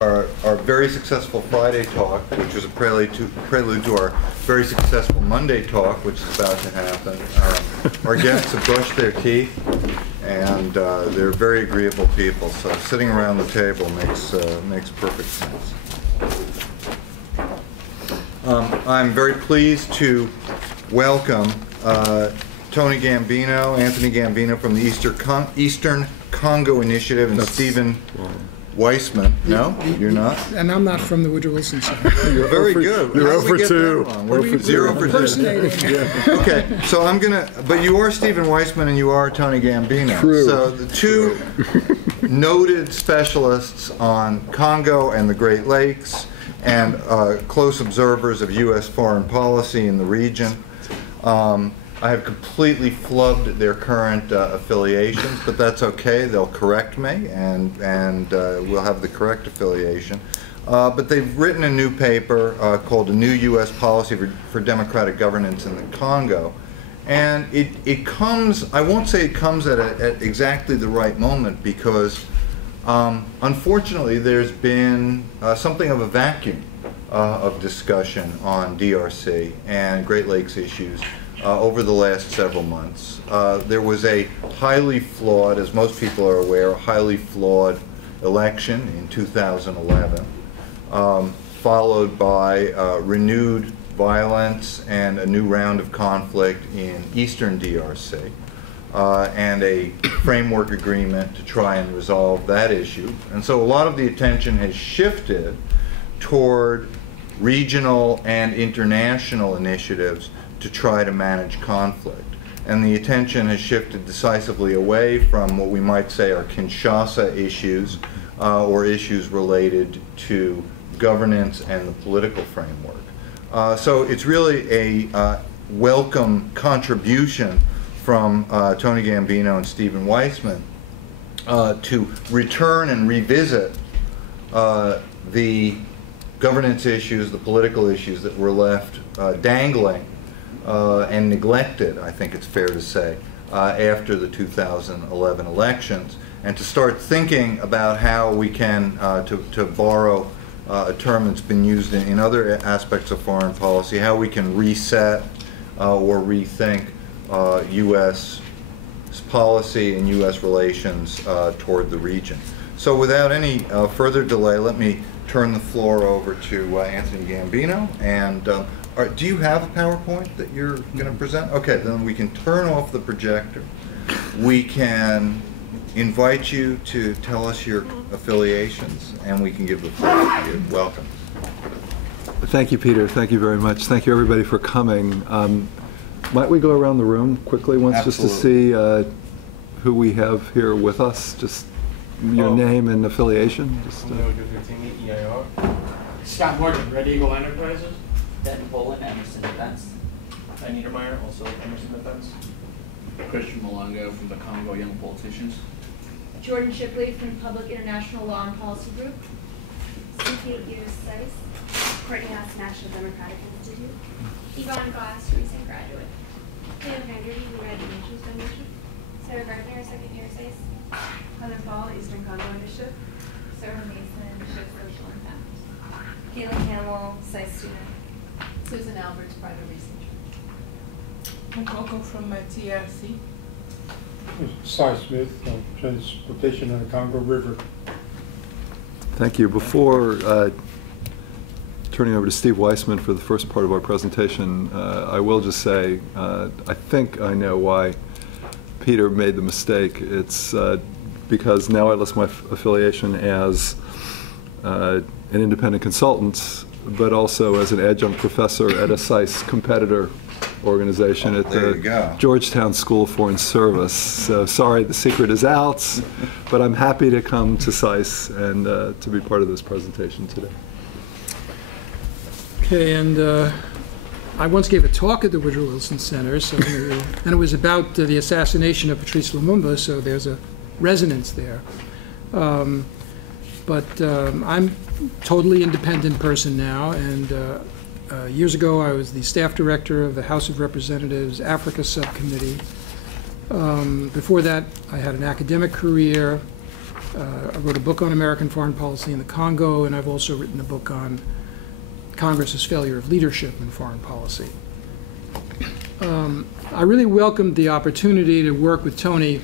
our very successful Friday talk, which was a prelude to our very successful Monday talk, which is about to happen. Our guests have brushed their teeth, and they're very agreeable people, so sitting around the table makes perfect sense. I'm very pleased to welcome Anthony Gambino from the Eastern Congo Initiative, and Stephen Weissman. No, you're not? And I'm not from the Woodrow Wilson Center. You're very good. You're 0 for 2. We're 0 for 2. Okay, so I'm gonna. But you are Stephen Weissman and you are Tony Gambino. True. So the two noted specialists on Congo and the Great Lakes, and close observers of U.S. foreign policy in the region. I have completely flubbed their current affiliations, but that's okay. They'll correct me, and we'll have the correct affiliation. But they've written a new paper called A New U.S. Policy for Democratic Governance in the Congo. And it comes, I won't say it comes at exactly the right moment, because unfortunately there's been something of a vacuum of discussion on DRC and Great Lakes issues over the last several months. There was a highly flawed, as most people are aware, a highly flawed election in 2011, followed by renewed violence and a new round of conflict in Eastern DRC, and a framework agreement to try and resolve that issue. And so a lot of the attention has shifted toward regional and international initiatives to try to manage conflict. And the attention has shifted decisively away from what we might say are Kinshasa issues, or issues related to governance and the political framework. So it's really a welcome contribution from Tony Gambino and Stephen Weissman to return and revisit the governance issues, the political issues that were left dangling and neglected, I think it's fair to say, after the 2011 elections, and to start thinking about how we can, to borrow a term that's been used in other aspects of foreign policy, how we can reset or rethink U.S. policy and U.S. relations toward the region. So without any further delay, let me turn the floor over to Anthony Gambino. And do you have a PowerPoint that you're going to present? Okay, then we can turn off the projector. We can invite you to tell us your affiliations, and we can give the floor to you. Welcome. Thank you, Peter. Thank you very much. Thank you, everybody, for coming. Might we go around the room quickly once, Absolutely. just to see who we have here with us? Just your name and affiliation. Just, Scott Morgan, Red Eagle Enterprises. Ben Poland, Emerson Defense. Ben Niedermeyer, also Emerson Defense. Christian Malanga from the Congo Young Politicians. Jordan Shipley from Public International Law and Policy Group. Cynthia Iris, Courtney House, National Democratic Institute. Yvonne Glass, recent graduate. Taylor Vanderby, United Nations Foundation. Sarah Gardner, second year SACE. Heather Paul, Eastern Congo Initiative. Sarah Mason, Shift Social Impact. Caitlin Hamill, SACE student. Susan Alberts, private researcher. Coco from TRC. Cy Smith, Transportation on the Congo River. Thank you. Before turning over to Steve Weissman for the first part of our presentation, I will just say I think I know why Peter made the mistake. It's because now I list my affiliation as an independent consultant, but also as an adjunct professor at a SICE competitor organization at the Georgetown School of Foreign Service. So sorry, the secret is out, but I'm happy to come to SICE and to be part of this presentation today. Okay, and I once gave a talk at the Woodrow Wilson Center, so and it was about the assassination of Patrice Lumumba, so there's a resonance there. But I'm a totally independent person now, and years ago I was the staff director of the House of Representatives Africa Subcommittee. Before that, I had an academic career I wrote a book on American foreign policy in the Congo, and I've also written a book on Congress's failure of leadership in foreign policy. I really welcomed the opportunity to work with Tony.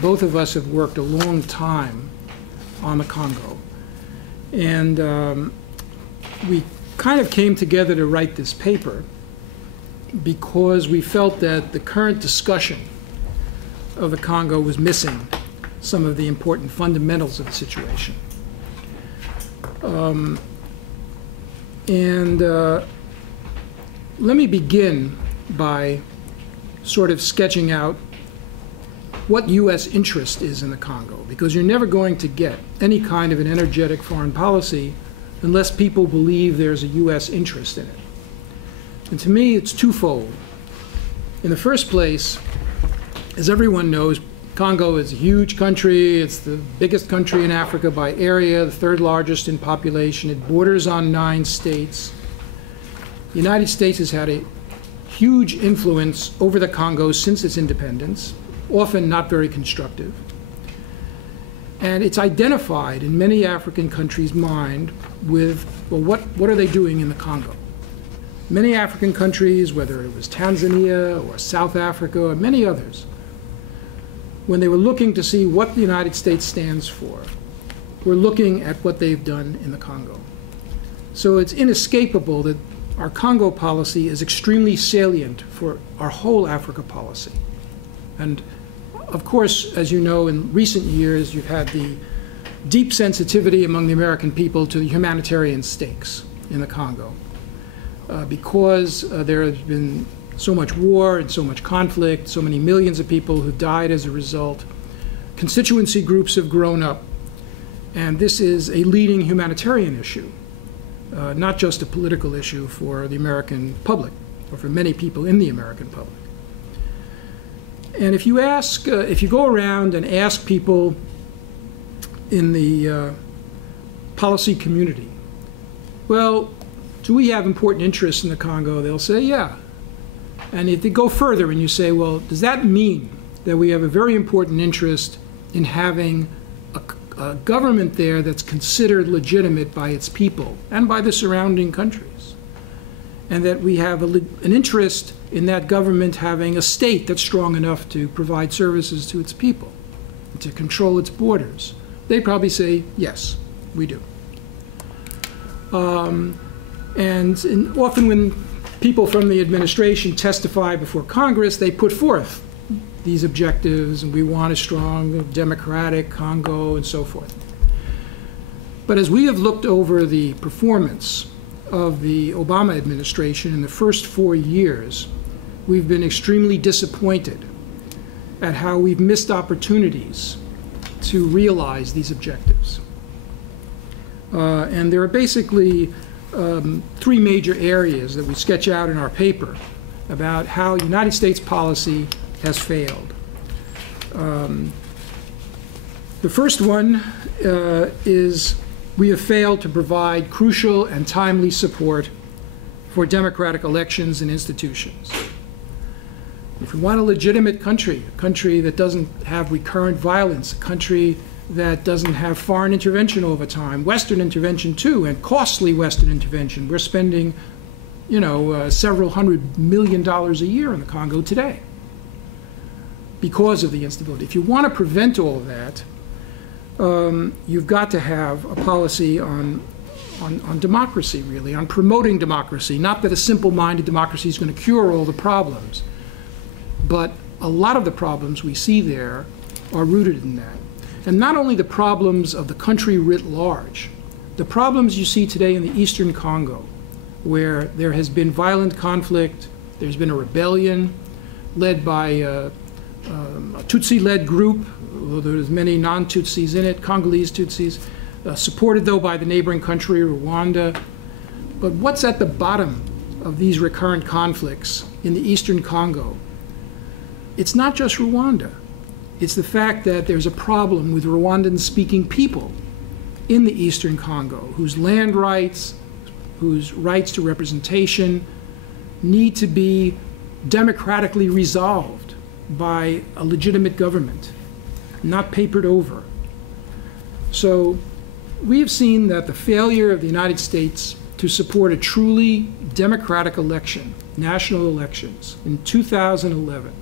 Both of us have worked a long time on the Congo. And we kind of came together to write this paper because we felt that the current discussion of the Congo was missing some of the important fundamentals of the situation. Let me begin by sort of sketching out what U.S. interest is in the Congo, because you're never going to get any kind of an energetic foreign policy unless people believe there's a U.S. interest in it. And to me, it's twofold. In the first place, as everyone knows, Congo is a huge country. It's the biggest country in Africa by area, the third largest in population. It borders on 9 states. The United States has had a huge influence over the Congo since its independence, often not very constructive. And it's identified in many African countries' mind with, well, what are they doing in the Congo? Many African countries, whether it was Tanzania or South Africa or many others, when they were looking to see what the United States stands for, were looking at what they've done in the Congo. So it's inescapable that our Congo policy is extremely salient for our whole Africa policy. And of course, as you know, in recent years, you've had the deep sensitivity among the American people to the humanitarian stakes in the Congo. Because there has been so much war and so much conflict, so many millions of people who died as a result, constituency groups have grown up. And this is a leading humanitarian issue, not just a political issue for the American public, or for many people in the American public. And if you ask, if you go around and ask people in the policy community, well, do we have important interests in the Congo? They'll say, yeah. And if they go further and you say, well, does that mean that we have a very important interest in having a government there that's considered legitimate by its people and by the surrounding countries? And that we have an interest in that government having a state that's strong enough to provide services to its people, to control its borders? They probably say, yes, we do. And often when people from the administration testify before Congress, they put forth these objectives, and we want a strong democratic Congo and so forth. But as we have looked over the performance of the Obama administration in the first 4 years, we've been extremely disappointed at how we've missed opportunities to realize these objectives. And there are basically 3 major areas that we sketch out in our paper about how United States policy has failed. The first one is we have failed to provide crucial and timely support for democratic elections and institutions. If we want a legitimate country, a country that doesn't have recurrent violence, a country that doesn't have foreign intervention all the time, Western intervention too, and costly Western intervention. We're spending, you know, several $100 million a year in the Congo today because of the instability. If you want to prevent all of that, you've got to have a policy on democracy, really, on promoting democracy. Not that a simple-minded democracy is going to cure all the problems, but a lot of the problems we see there are rooted in that. And not only the problems of the country writ large, the problems you see today in the Eastern Congo, where there has been violent conflict, there's been a rebellion led by a Tutsi-led group, although there's many non-Tutsis in it, Congolese Tutsis, supported though by the neighboring country, Rwanda. But what's at the bottom of these recurrent conflicts in the Eastern Congo? It's not just Rwanda. It's the fact that there's a problem with Rwandan-speaking people in the Eastern Congo whose land rights, whose rights to representation need to be democratically resolved by a legitimate government, not papered over. So we have seen that the failure of the United States to support a truly democratic election, national elections, in 2011,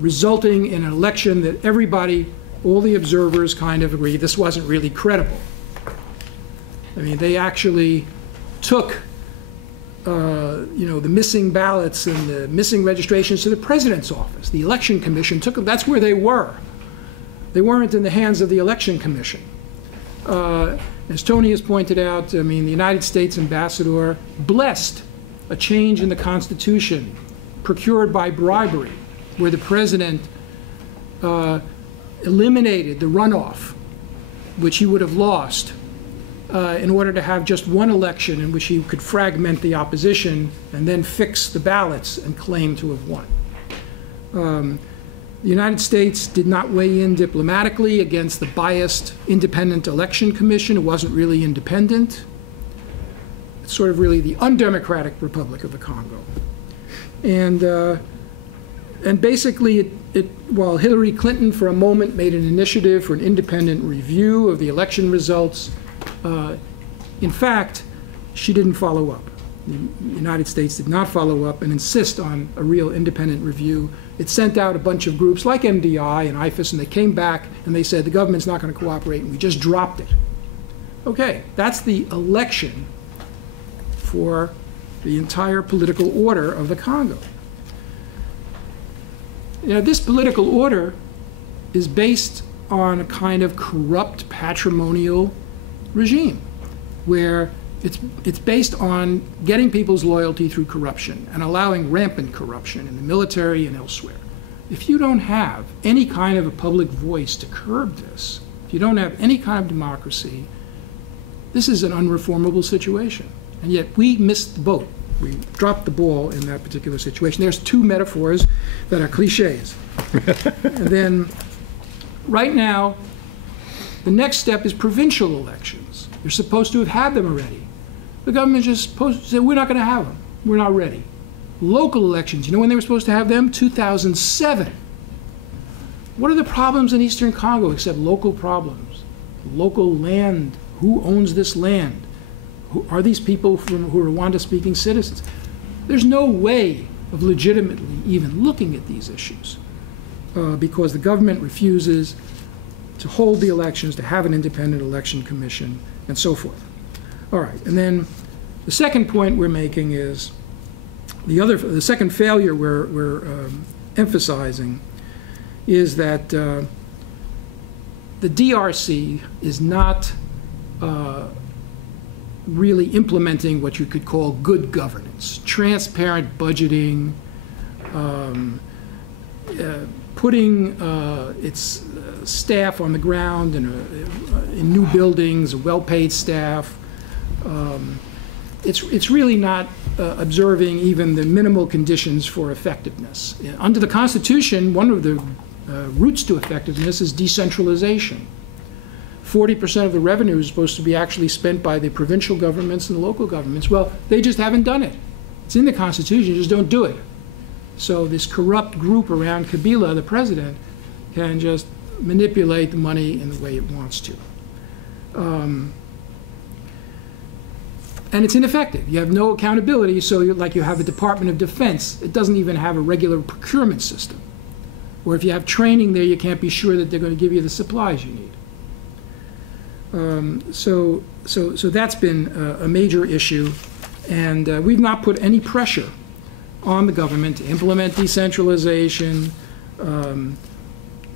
resulting in an election that everybody, all the observers kind of agree this wasn't really credible. I mean, they actually took the missing ballots and the missing registrations to the president's office. The Election Commission took them. That's where they were. They weren't in the hands of the Election Commission. As Tony has pointed out, I mean, the United States ambassador blessed a change in the Constitution procured by bribery, where the president eliminated the runoff, which he would have lost, in order to have just one election in which he could fragment the opposition and then fix the ballots and claim to have won. The United States did not weigh in diplomatically against the biased Independent Election Commission. It wasn't really independent. It's sort of really the undemocratic Republic of the Congo. And basically, while Hillary Clinton for a moment made an initiative for an independent review of the election results, in fact, she didn't follow up. The United States did not follow up and insist on a real independent review. It sent out a bunch of groups like MDI and IFAS, and they came back and they said the government's not going to cooperate, and we just dropped it. Okay, that's the election for the entire political order of the Congo. Now, this political order is based on a kind of corrupt patrimonial regime where it's based on getting people's loyalty through corruption and allowing rampant corruption in the military and elsewhere. If you don't have any kind of a public voice to curb this, if you don't have any kind of democracy, this is an unreformable situation. And yet we missed the boat. We dropped the ball in that particular situation. There's two metaphors that are cliches. And then right now, the next step is provincial elections. You're supposed to have had them already. The government just supposed to say, we're not going to have them. We're not ready. Local elections, you know when they were supposed to have them? 2007. What are the problems in Eastern Congo except local problems? Local land. Who owns this land? Are these people who are Rwanda-speaking citizens? There's no way of legitimately even looking at these issues because the government refuses to hold the elections, to have an independent election commission, and so forth. All right, and then the second point we're making is the second failure we're emphasizing is that the DRC is not really implementing what you could call good governance, transparent budgeting, putting its staff on the ground in new buildings, well-paid staff. It's really not observing even the minimal conditions for effectiveness. Under the Constitution, one of the routes to effectiveness is decentralization. 40% of the revenue is supposed to be actually spent by the provincial governments and the local governments. Well, they just haven't done it. It's in the Constitution, you just don't do it. So this corrupt group around Kabila, the president, can just manipulate the money in the way it wants to. And it's ineffective. You have no accountability, so like you have a Department of Defense. It doesn't even have a regular procurement system. Or if you have training there, you can't be sure that they're going to give you the supplies you need. So that's been a major issue, and we've not put any pressure on the government to implement decentralization,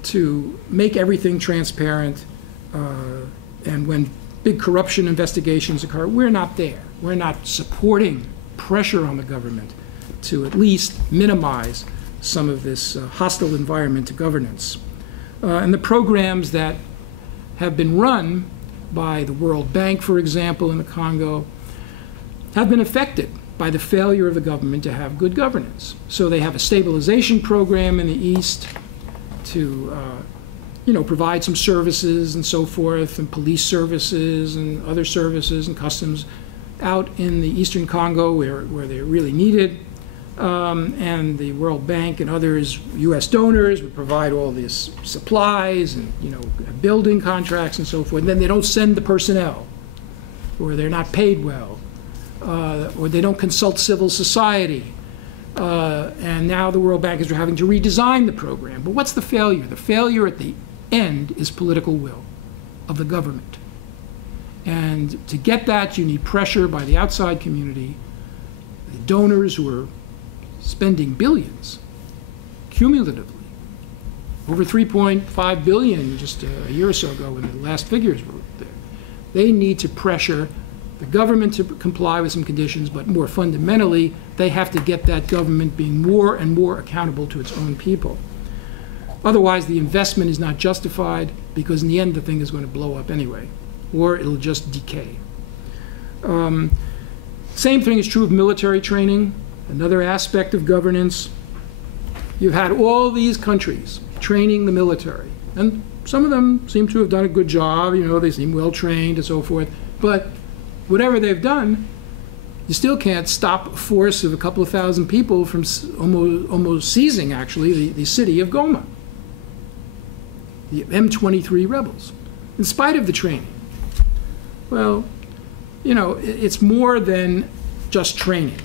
to make everything transparent, and when big corruption investigations occur, we're not there. We're not supporting pressure on the government to at least minimize some of this hostile environment to governance. And the programs that have been run by the World Bank, for example, in the Congo, have been affected by the failure of the government to have good governance. So they have a stabilization program in the East to provide some services and so forth, and police services and other services and customs out in the Eastern Congo where they're really needed. and the World Bank and others, U.S. donors, would provide all these supplies and, building contracts and so forth. And then they don't send the personnel, or they're not paid well, or they don't consult civil society. And now the World Bank is having to redesign the program. But what's the failure? The failure at the end is political will of the government. And to get that, you need pressure by the outside community, the donors who are spending billions cumulatively, over 3.5 billion just a year or so ago when the last figures were there. They need to pressure the government to comply with some conditions, but more fundamentally, they have to get that government being more and more accountable to its own people. Otherwise, the investment is not justified, because in the end, the thing is going to blow up anyway, or it'll just decay. Same thing is true of military training, another aspect of governance. You've had all these countries training the military, and some of them seem to have done a good job, they seem well trained and so forth, but whatever they've done, you still can't stop a force of a couple of thousand people from almost seizing, actually, the city of Goma, the M23 rebels, in spite of the training. Well, it's more than just training.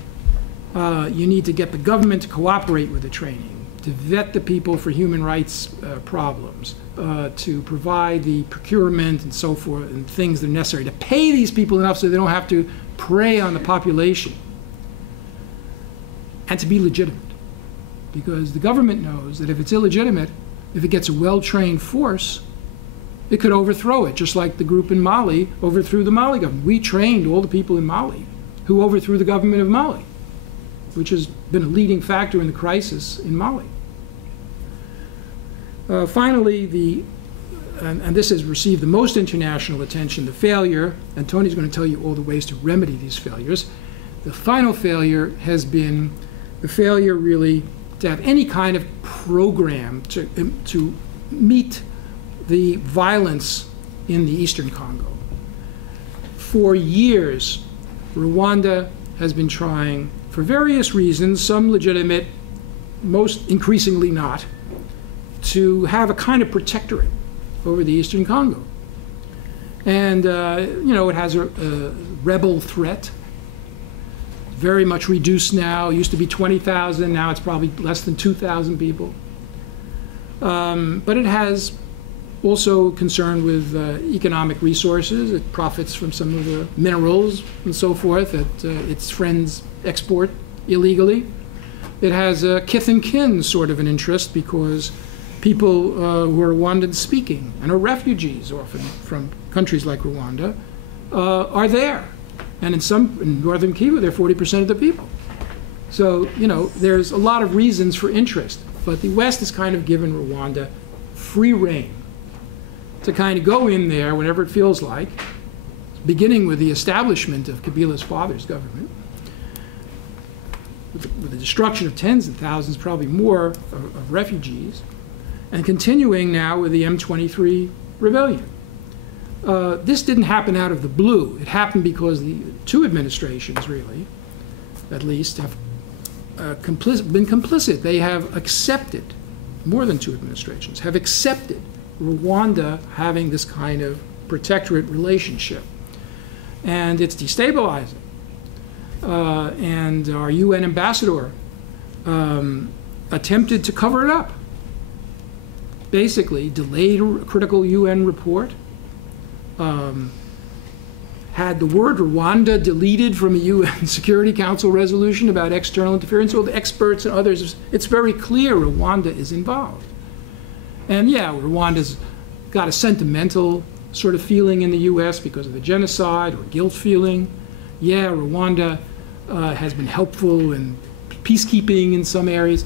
You need to get the government to cooperate with the training, to vet the people for human rights problems, to provide the procurement and so forth and things that are necessary, to pay these people enough so they don't have to prey on the population, and to be legitimate. Because the government knows that if it's illegitimate, if it gets a well-trained force, it could overthrow it, just like the group in Mali overthrew the Mali government. We trained all the people in Mali who overthrew the government of Mali, which has been a leading factor in the crisis in Mali. Finally, and this has received the most international attention, the failure, and Tony's going to tell you all the ways to remedy these failures. The final failure has been the failure really to have any kind of program to meet the violence in the Eastern Congo. For years, Rwanda has been trying, for various reasons, some legitimate, most increasingly not, to have a kind of protectorate over the Eastern Congo. And, it has a rebel threat, very much reduced now. It used to be 20,000, now it's probably less than 2,000 people. But it has also concern with economic resources. It profits from some of the minerals and so forth that its friends export illegally. It has a kith and kin sort of an interest, because people who are Rwandan speaking and are refugees often from countries like Rwanda are there. And in northern Kivu, they're 40% of the people. So, there's a lot of reasons for interest. But the West has kind of given Rwanda free rein to kind of go in there whenever it feels like, beginning with the establishment of Kabila's father's government, with the destruction of tens of thousands, probably more, of refugees, and continuing now with the M23 rebellion. This didn't happen out of the blue. It happened because the two administrations, really, at least, have been complicit. They have accepted, more than two administrations, have accepted Rwanda having this kind of protectorate relationship. And it's destabilizing. And our UN ambassador attempted to cover it up. Basically, delayed a critical UN report, had the word Rwanda deleted from a UN Security Council resolution about external interference. All the experts and others, it's very clear Rwanda is involved. And yeah, Rwanda's got a sentimental sort of feeling in the US because of the genocide, or guilt feeling. Yeah, Rwanda has been helpful in peacekeeping in some areas.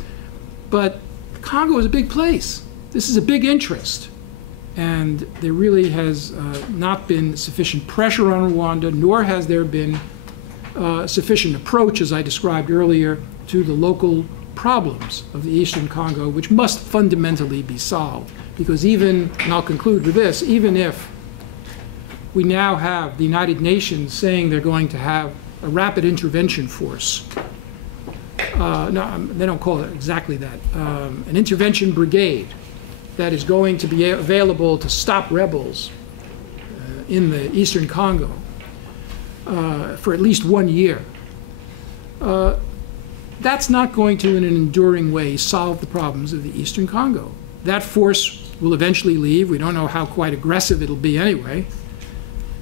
But Congo is a big place. This is a big interest. And there really has not been sufficient pressure on Rwanda, nor has there been sufficient approach, as I described earlier, to the local problems of the Eastern Congo, which must fundamentally be solved. Because even, and I'll conclude with this, even if we now have the United Nations saying they're going to have a rapid intervention force no, they don't call it exactly that, an intervention brigade that is going to be available to stop rebels in the Eastern Congo for at least 1 year. That's not going to, in an enduring way, solve the problems of the Eastern Congo. That force will eventually leave. We don't know how quite aggressive it'll be anyway.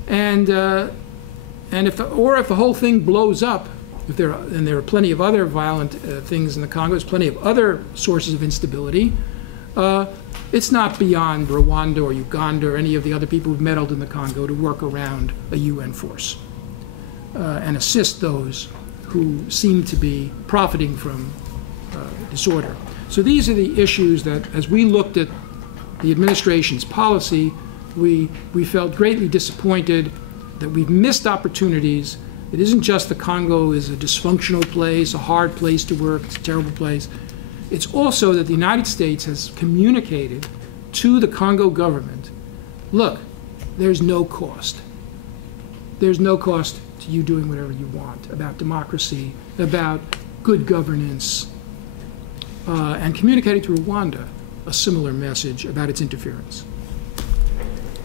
And if the whole thing blows up, and there are plenty of other violent things in the Congo, there's plenty of other sources of instability, it's not beyond Rwanda or Uganda or any of the other people who've meddled in the Congo to work around a UN force and assist those who seem to be profiting from disorder. So these are the issues that, as we looked at the administration's policy, we felt greatly disappointed that we've missed opportunities. It isn't just the Congo is a dysfunctional place, a hard place to work, it's a terrible place. It's also that the United States has communicated to the Congo government, look, there's no cost. There's no cost to you doing whatever you want about democracy, about good governance, and communicating to Rwanda a similar message about its interference.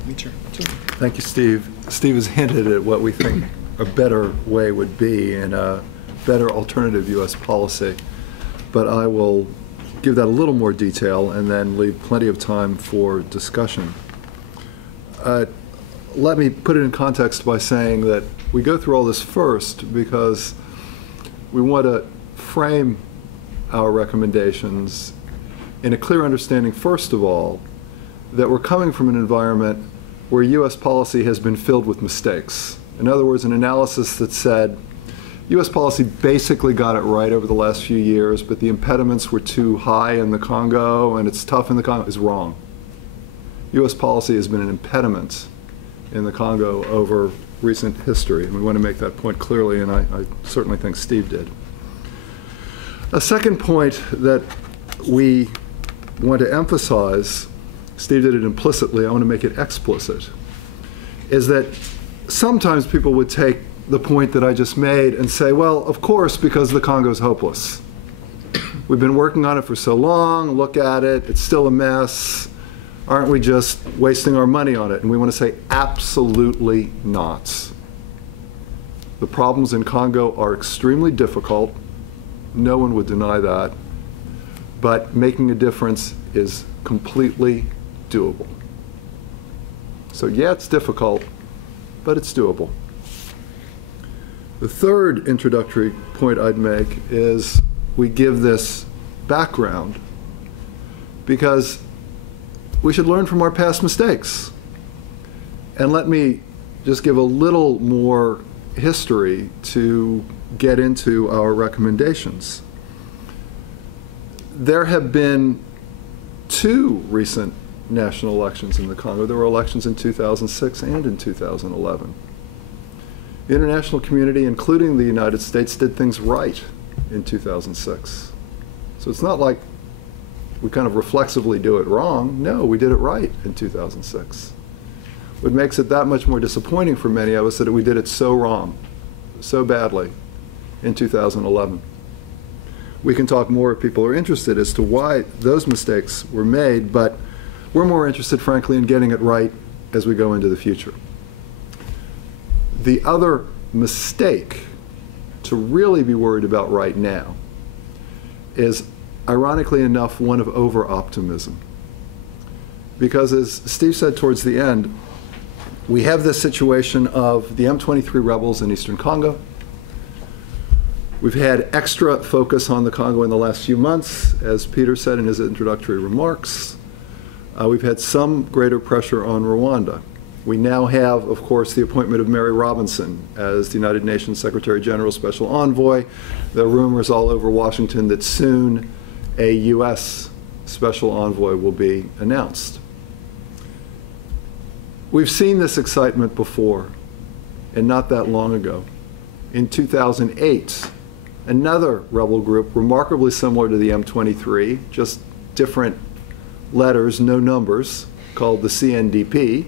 Thank you, Steve. Steve has hinted at what we think a better way would be and a better alternative U.S. policy. But I will give that a little more detail and then leave plenty of time for discussion. Let me put it in context by saying that we go through all this first because we want to frame our recommendations in a clear understanding, first of all, that we're coming from an environment where U.S. policy has been filled with mistakes. In other words, an analysis that said, U.S. policy basically got it right over the last few years, but the impediments were too high in the Congo and it's tough in the Congo, is wrong. U.S. policy has been an impediment in the Congo over recent history, and we want to make that point clearly, and I certainly think Steve did. A second point that we want to emphasize, Steve did it implicitly, I want to make it explicit, is that sometimes people would take the point that I just made and say, well, of course, because the Congo's hopeless. We've been working on it for so long, look at it, it's still a mess. Aren't we just wasting our money on it? And we want to say, absolutely not. The problems in Congo are extremely difficult. No one would deny that. But making a difference is completely doable. So yeah, it's difficult, but it's doable. The third introductory point I'd make is we give this background because we should learn from our past mistakes. And let me just give a little more history to get into our recommendations. There have been 2 recent national elections in the Congo. There were elections in 2006 and in 2011. The international community, including the United States, did things right in 2006. So it's not like we kind of reflexively do it wrong. No, we did it right in 2006. What makes it that much more disappointing for many of us is that we did it so wrong, so badly in 2011. We can talk more if people are interested as to why those mistakes were made, but we're more interested, frankly, in getting it right as we go into the future. The other mistake to really be worried about right now is, ironically enough, one of over-optimism. Because as Steve said towards the end, we have this situation of the M23 rebels in Eastern Congo. We've had extra focus on the Congo in the last few months, as Peter said in his introductory remarks. We've had some greater pressure on Rwanda. We now have, of course, the appointment of Mary Robinson as the United Nations Secretary General Special Envoy. There are rumors all over Washington that soon a U.S. Special Envoy will be announced. We've seen this excitement before, and not that long ago. In 2008, another rebel group, remarkably similar to the M23, just different letters, no numbers, called the CNDP,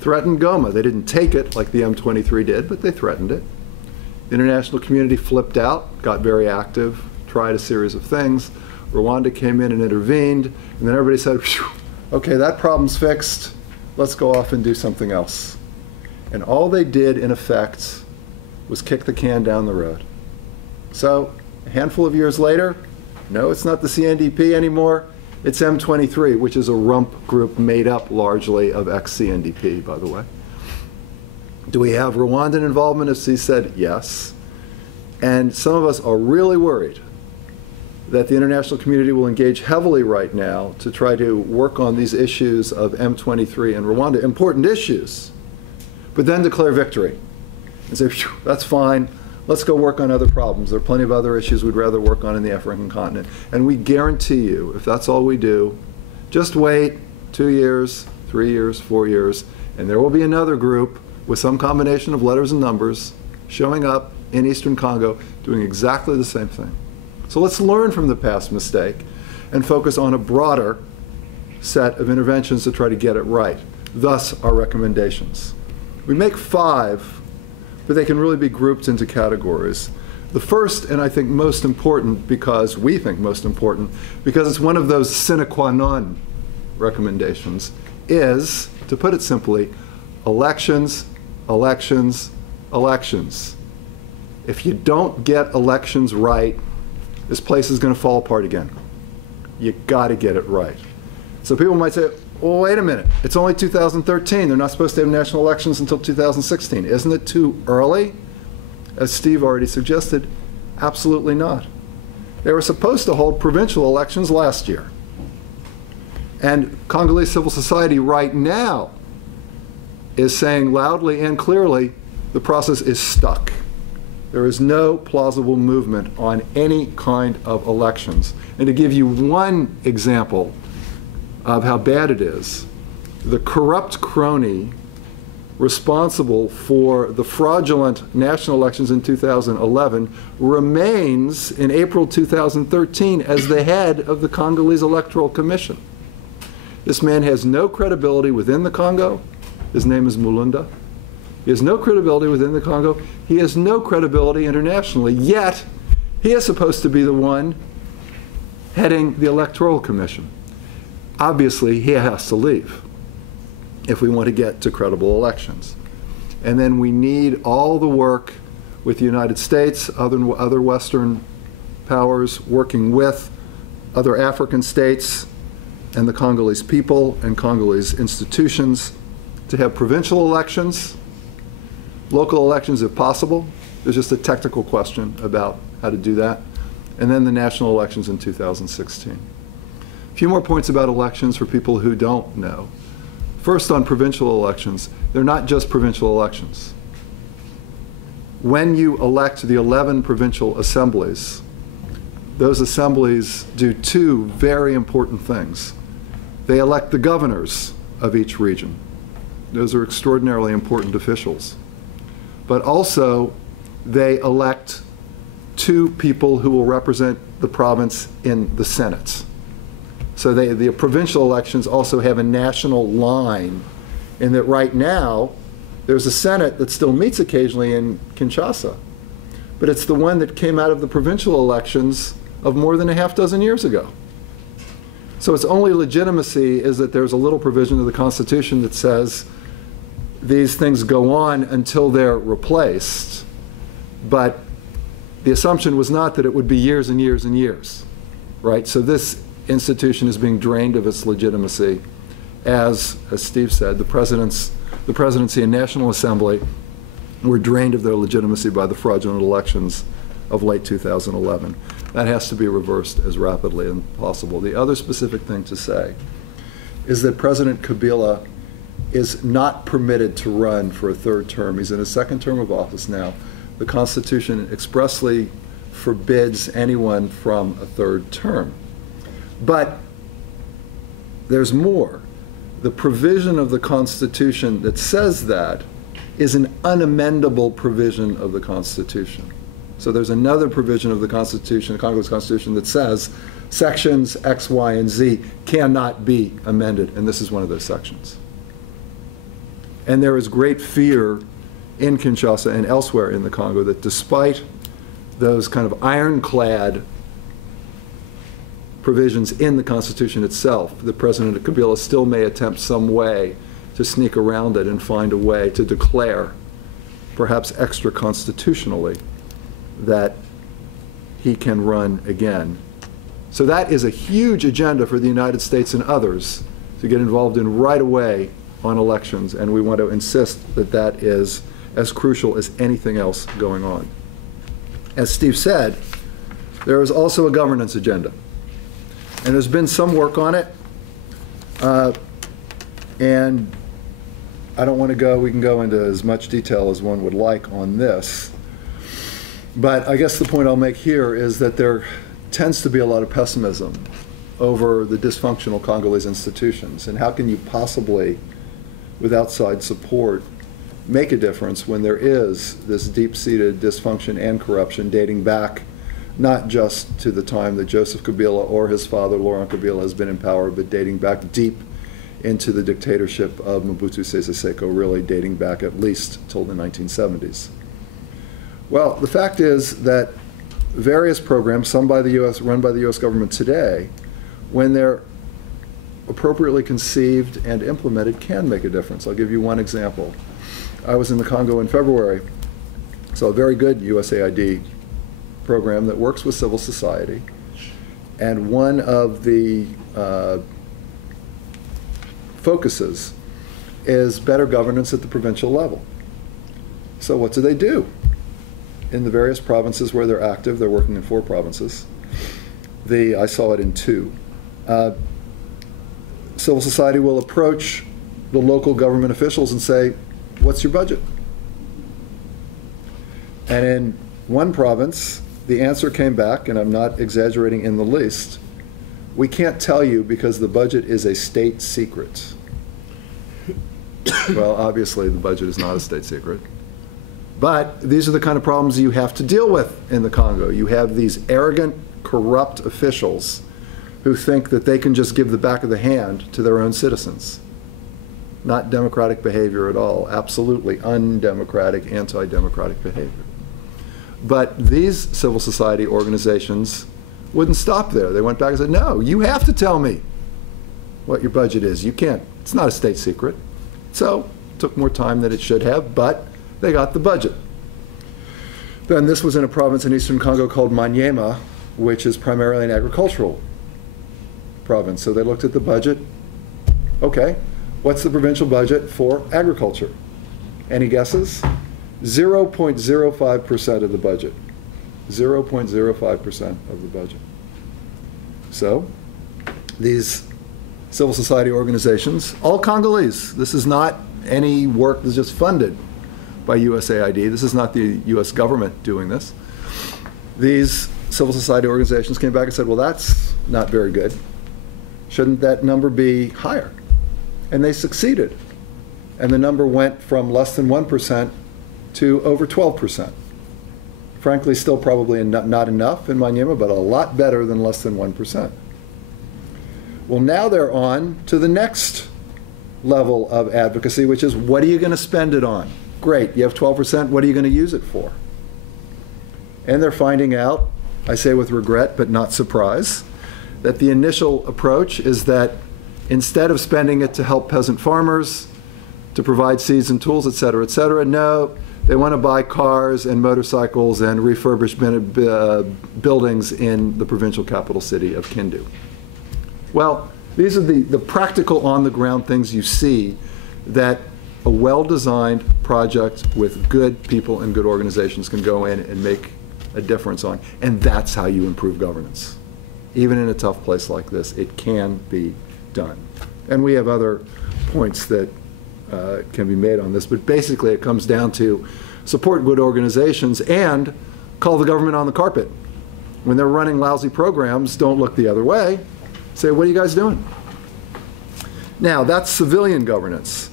threatened Goma. They didn't take it like the M23 did, but they threatened it. The international community flipped out, got very active, tried a series of things. Rwanda came in and intervened, and then everybody said, okay, that problem's fixed. Let's go off and do something else. And all they did, in effect, was kick the can down the road. So a handful of years later, no, it's not the CNDP anymore. It's M23, which is a rump group made up largely of ex-CNDP, by the way. Do we have Rwandan involvement? As he said, yes. And some of us are really worried that the international community will engage heavily right now to try to work on these issues of M23 and Rwanda, important issues, but then declare victory and say, that's fine, let's go work on other problems. There are plenty of other issues we'd rather work on in the African continent. And we guarantee you, if that's all we do, just wait 2 years, 3 years, 4 years, and there will be another group with some combination of letters and numbers showing up in Eastern Congo doing exactly the same thing. So let's learn from the past mistake and focus on a broader set of interventions to try to get it right. Thus, our recommendations. We make 5, but they can really be grouped into categories. The first, and I think most important, because we think most important, because it's one of those sine qua non recommendations, is, to put it simply, elections, elections, elections. If you don't get elections right, this place is going to fall apart again. You got to get it right. So people might say, well, wait a minute, it's only 2013. They're not supposed to have national elections until 2016. Isn't it too early? As Steve already suggested, absolutely not. They were supposed to hold provincial elections last year. And Congolese civil society right now is saying loudly and clearly the process is stuck. There is no plausible movement on any kind of elections. And to give you one example of how bad it is, the corrupt crony responsible for the fraudulent national elections in 2011 remains in April 2013 as the head of the Congolese Electoral Commission. This man has no credibility within the Congo. His name is Mulunda. He has no credibility within the Congo. He has no credibility internationally, yet he is supposed to be the one heading the Electoral Commission. Obviously, he has to leave if we want to get to credible elections. And then we need all the work with the United States, other Western powers, working with other African states and the Congolese people and Congolese institutions to have provincial elections, local elections if possible. There's just a technical question about how to do that. And then the national elections in 2016. A few more points about elections for people who don't know. First, on provincial elections, they're not just provincial elections. When you elect the 11 provincial assemblies, those assemblies do 2 very important things. They elect the governors of each region. Those are extraordinarily important officials. But also, they elect 2 people who will represent the province in the Senate. So the provincial elections also have a national line in that right now, there's a Senate that still meets occasionally in Kinshasa. But it's the one that came out of the provincial elections of more than a half dozen years ago. So its only legitimacy is that there's a little provision of the Constitution that says these things go on until they're replaced. But the assumption was not that it would be years and years and years, right? So this institution is being drained of its legitimacy as Steve said, the presidency and National Assembly were drained of their legitimacy by the fraudulent elections of late 2011. That has to be reversed as rapidly as possible. The other specific thing to say is that President Kabila is not permitted to run for a 3rd term. He's in his 2nd term of office now. The Constitution expressly forbids anyone from a 3rd term. But there's more. The provision of the Constitution that says that is an unamendable provision of the Constitution. So there's another provision of the Constitution, the Congolese Constitution, that says sections X, Y, and Z cannot be amended, and this is one of those sections. And there is great fear in Kinshasa and elsewhere in the Congo that despite those kind of ironclad provisions in the Constitution itself, the President Kabila still may attempt some way to sneak around it and find a way to declare, perhaps extra constitutionally, that he can run again. So that is a huge agenda for the United States and others to get involved in right away on elections, and we want to insist that that is as crucial as anything else going on. As Steve said, there is also a governance agenda, and there's been some work on it, and I don't want to go, we can go into as much detail as one would like on this, but I guess the point I'll make here is that there tends to be a lot of pessimism over the dysfunctional Congolese institutions, and how can you possibly, with outside support, make a difference when there is this deep-seated dysfunction and corruption dating back not just to the time that Joseph Kabila or his father Laurent Kabila has been in power, but dating back deep into the dictatorship of Mobutu Sese Seko, really dating back at least till the 1970s. Well, the fact is that various programs, some by the US, run by the US government today, when they're appropriately conceived and implemented, can make a difference. I'll give you one example. I was in the Congo in February, so a very good USAID program that works with civil society, and one of the focuses is better governance at the provincial level. So what do? In the various provinces where they're active, they're working in 4 provinces. I saw it in 2. Civil society will approach the local government officials and say, what's your budget? And in one province, the answer came back, and I'm not exaggerating in the least, we can't tell you because the budget is a state secret. Well, obviously the budget is not a state secret. But these are the kind of problems you have to deal with in the Congo. You have these arrogant, corrupt officials who think that they can just give the back of the hand to their own citizens. Not democratic behavior at all, absolutely undemocratic, anti-democratic behavior. But these civil society organizations wouldn't stop there. They went back and said, no, you have to tell me what your budget is. You can't, it's not a state secret. So it took more time than it should have, but they got the budget. Then this was in a province in eastern Congo called Maniema, which is primarily an agricultural province. So they looked at the budget. Okay, what's the provincial budget for agriculture? Any guesses? 0.05% of the budget. 0.05% of the budget. So these civil society organizations, all Congolese, this is not any work that's just funded by USAID. This is not the US government doing this. These civil society organizations came back and said, well, that's not very good. Shouldn't that number be higher? And they succeeded. And the number went from less than 1% to over 12%. Frankly, still probably not enough in Maniema, but a lot better than less than 1%. Well, now they're on to the next level of advocacy, which is, what are you going to spend it on? Great, you have 12%, what are you going to use it for? And they're finding out, I say with regret but not surprise, that the initial approach is that instead of spending it to help peasant farmers, to provide seeds and tools, et cetera, no, they want to buy cars and motorcycles and refurbish buildings in the provincial capital city of Kindu. Well, these are the practical on-the-ground things you see that a well-designed project with good people and good organizations can go in and make a difference on. And that's how you improve governance. Even in a tough place like this, it can be done. And we have other points that can be made on this, but basically it comes down to support good organizations and call the government on the carpet. When they're running lousy programs, don't look the other way. Say, what are you guys doing? Now, that's civilian governance.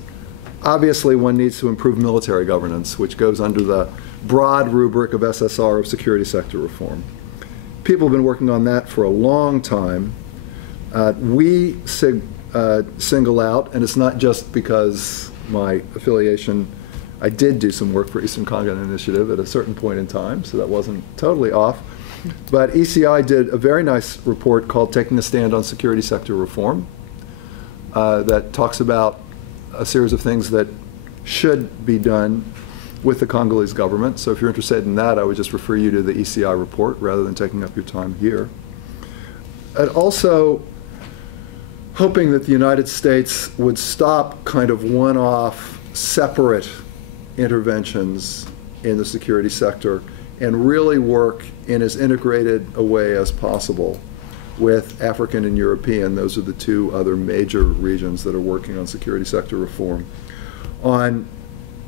Obviously, one needs to improve military governance, which goes under the broad rubric of SSR, of security sector reform. People have been working on that for a long time. We single out, and it's not just because my affiliation I did do some work for Eastern Congo Initiative at a certain point in time, so that wasn't totally off. But ECI did a very nice report called Taking a Stand on Security Sector Reform that talks about a series of things that should be done with the Congolese government. So if you're interested in that, I would just refer you to the ECI report rather than taking up your time here. And also hoping that the United States would stop kind of one-off, separate interventions in the security sector and really work in as integrated a way as possible with African and European, those are the two other major regions that are working on security sector reform, on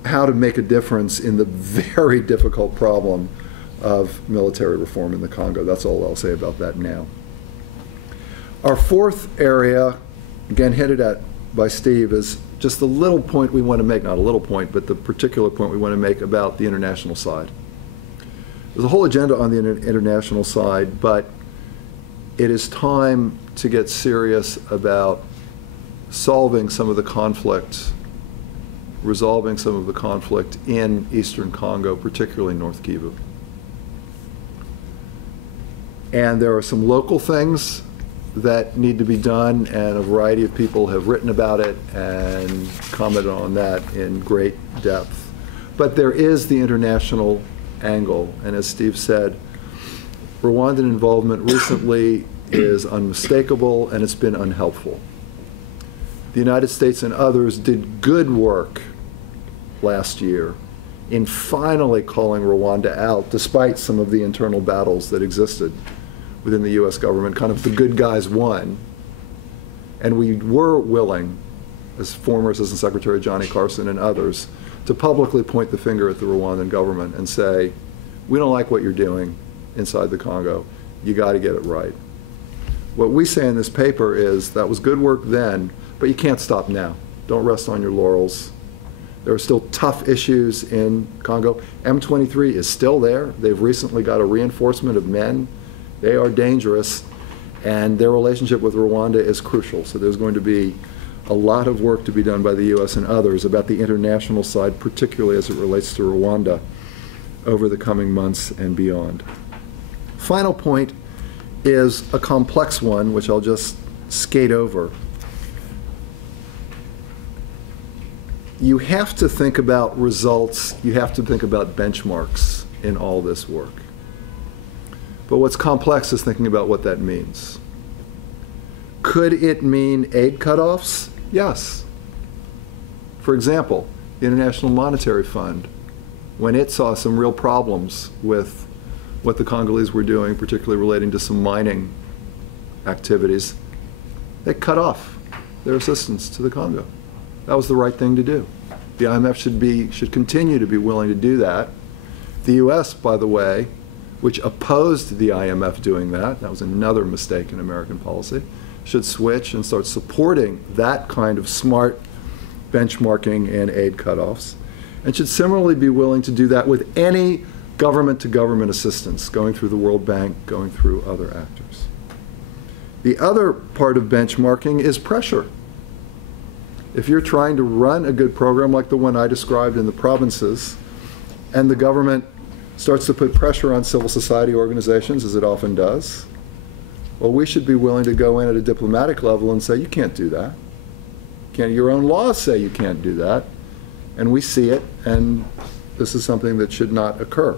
how to make a difference in the very difficult problem of military reform in the Congo. That's all I'll say about that now. Our fourth area, again hinted at by Steve, is just the little point we want to make, not a little point, but the particular point we want to make about the international side. There's a whole agenda on the international side, but it is time to get serious about solving some of the conflict, resolving some of the conflict in Eastern Congo, particularly North Kivu. And there are some local things that need to be done, and a variety of people have written about it and commented on that in great depth. But there is the international angle, and as Steve said, Rwandan involvement recently is unmistakable and it's been unhelpful. The United States and others did good work last year in finally calling Rwanda out, despite some of the internal battles that existed within the US government. Kind of the good guys won. And we were willing, as former Assistant Secretary Johnny Carson and others, to publicly point the finger at the Rwandan government and say, we don't like what you're doing inside the Congo. You got to get it right. What we say in this paper is that was good work then, but you can't stop now. Don't rest on your laurels. There are still tough issues in Congo. M23 is still there. They've recently got a reinforcement of men. They are dangerous, and their relationship with Rwanda is crucial. So there's going to be a lot of work to be done by the US and others about the international side, particularly as it relates to Rwanda, over the coming months and beyond. Final point is a complex one, which I'll just skate over. You have to think about results, you have to think about benchmarks in all this work. But what's complex is thinking about what that means. Could it mean aid cutoffs? Yes. For example, the International Monetary Fund, when it saw some real problems with what the Congolese were doing, particularly relating to some mining activities, they cut off their assistance to the Congo. That was the right thing to do. The IMF should continue to be willing to do that. The US, by the way, which opposed the IMF doing that was another mistake in American policy, should switch and start supporting that kind of smart benchmarking and aid cutoffs, and should similarly be willing to do that with any government-to-government assistance, going through the World Bank, going through other actors. The other part of benchmarking is pressure. If you're trying to run a good program like the one I described in the provinces, and the government starts to put pressure on civil society organizations, as it often does, well, we should be willing to go in at a diplomatic level and say, you can't do that. Your own laws say you can't do that. And we see it, and this is something that should not occur.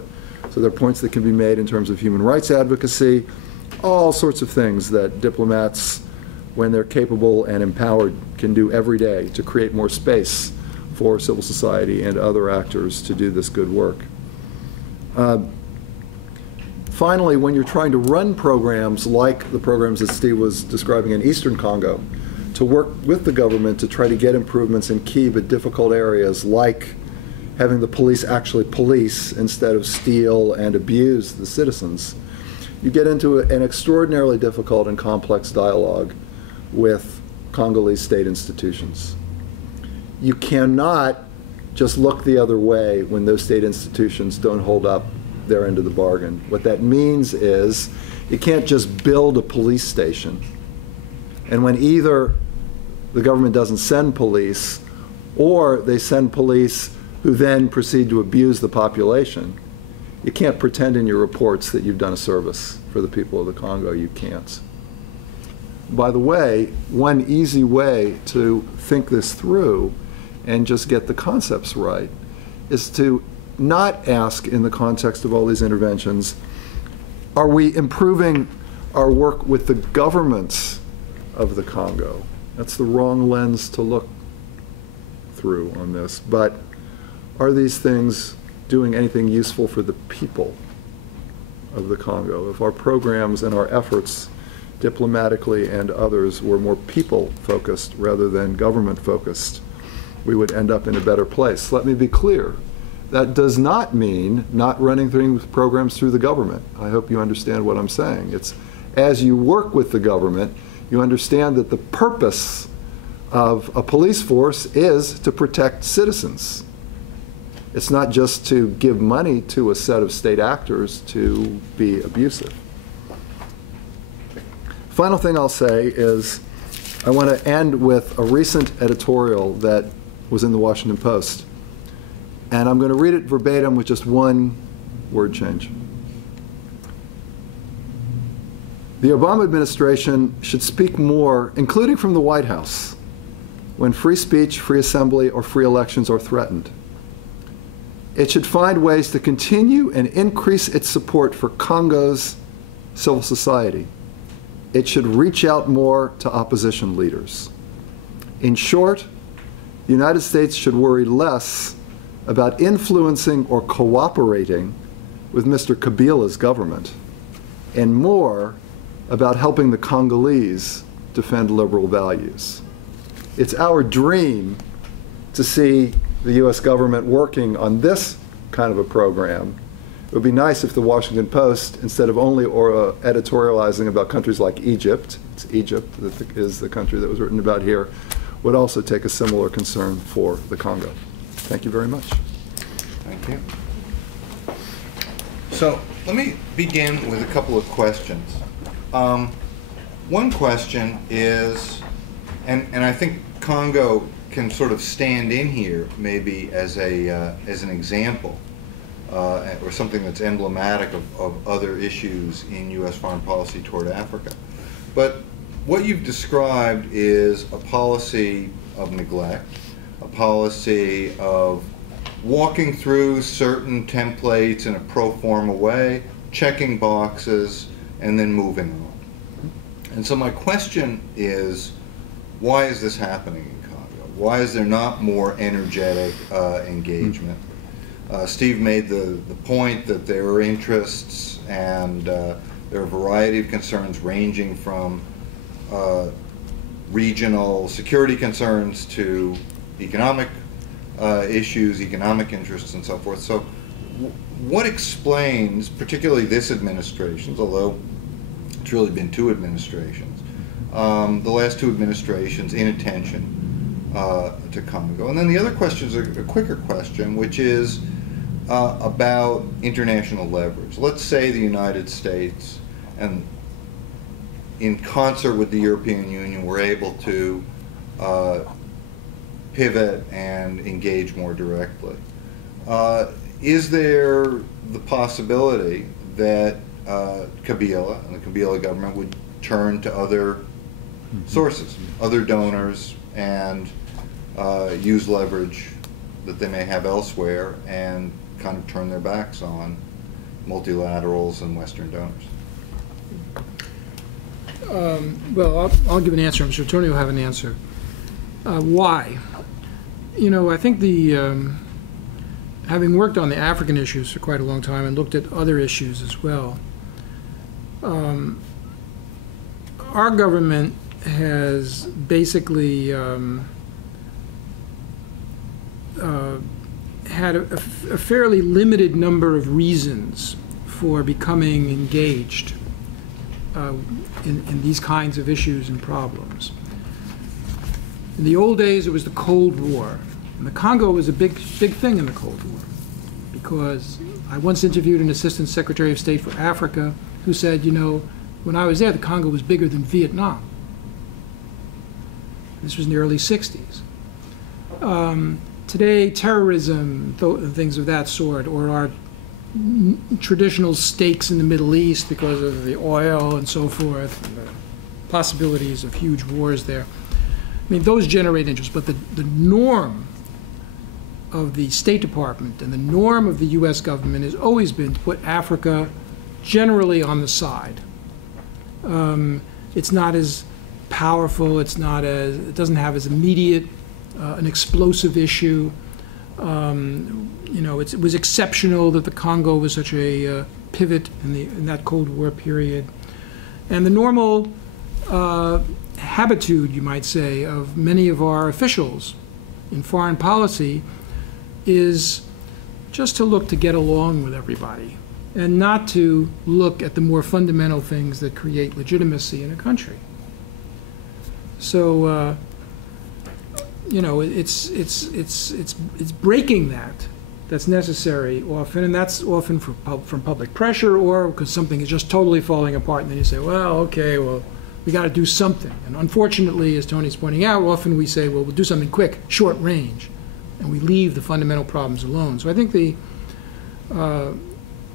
So there are points that can be made in terms of human rights advocacy, all sorts of things that diplomats, when they're capable and empowered, can do every day to create more space for civil society and other actors to do this good work. Finally, when you're trying to run programs like the programs that Steve was describing in Eastern Congo, to work with the government to try to get improvements in key but difficult areas like having the police actually police instead of steal and abuse the citizens, you get into an extraordinarily difficult and complex dialogue with Congolese state institutions. You cannot just look the other way when those state institutions don't hold up their end of the bargain. What that means is you can't just build a police station, and when either the government doesn't send police or they send police who then proceed to abuse the population, you can't pretend in your reports that you've done a service for the people of the Congo. You can't. By the way, one easy way to think this through and just get the concepts right is to not ask, in the context of all these interventions, are we improving our work with the governments of the Congo? That's the wrong lens to look through on this. But are these things doing anything useful for the people of the Congo? If our programs and our efforts, diplomatically and others, were more people-focused rather than government-focused, we would end up in a better place. Let me be clear. That does not mean not running programs through the government. I hope you understand what I'm saying. It's as you work with the government, you understand that the purpose of a police force is to protect citizens. It's not just to give money to a set of state actors to be abusive. Final thing I'll say is I want to end with a recent editorial that was in the Washington Post. And I'm going to read it verbatim with just one word change. The Obama administration should speak more, including from the White House, when free speech, free assembly, or free elections are threatened. It should find ways to continue and increase its support for Congo's civil society. It should reach out more to opposition leaders. In short, the United States should worry less about influencing or cooperating with Mr. Kabila's government, and more about helping the Congolese defend liberal values. It's our dream to see the U.S. government working on this kind of a program. It would be nice if the Washington Post, instead of only editorializing about countries like Egypt, it's Egypt that is the country that was written about here, would also take a similar concern for the Congo. Thank you very much. Thank you. So let me begin with a couple of questions. One question is, and I think Congo can sort of stand in here maybe as an example or something that's emblematic of other issues in U.S. foreign policy toward Africa. But what you've described is a policy of neglect, a policy of walking through certain templates in a pro forma way, checking boxes, and then moving on. And so my question is, why is this happening in Congo? Why is there not more energetic engagement? Steve made the point that there are interests and there are a variety of concerns ranging from regional security concerns to economic issues, economic interests, and so forth. So what explains, particularly this administration's, although it's really been two administrations, the last two administrations' inattention to Congo? And then the other question is a quicker question, which is about international leverage. Let's say the United States, and in concert with the European Union, were able to pivot and engage more directly. Is there the possibility that Kabila and the Kabila government would turn to other sources, other donors, and use leverage that they may have elsewhere and kind of turn their backs on multilaterals and Western donors? Well, I'll give an answer. I'm sure Tony will have an answer. Why? You know, I think having worked on the African issues for quite a long time and looked at other issues as well, our government has basically had a fairly limited number of reasons for becoming engaged in these kinds of issues and problems. In the old days, it was the Cold War. And the Congo was a big thing in the Cold War, because I once interviewed an Assistant Secretary of State for Africa who said, you know, when I was there, the Congo was bigger than Vietnam. This was in the early 60s. today terrorism, things of that sort, or our traditional stakes in the Middle East because of the oil and so forth, and the possibilities of huge wars there. I mean, those generate interest, but the norm of the State Department and the norm of the U.S. government has always been to put Africa generally on the side. It's not as powerful, it doesn't have as immediate an explosive issue. You know, it was exceptional that the Congo was such a pivot in that Cold War period. And the normal habitude, you might say, of many of our officials in foreign policy is just to look to get along with everybody and not to look at the more fundamental things that create legitimacy in a country. So, you know, it's breaking that's necessary often, and that's often from public pressure or because something is just totally falling apart, and then you say, well, okay, well, we got to do something. And unfortunately, as Tony's pointing out, often we say, well, we'll do something quick, short range, and we leave the fundamental problems alone. So I think the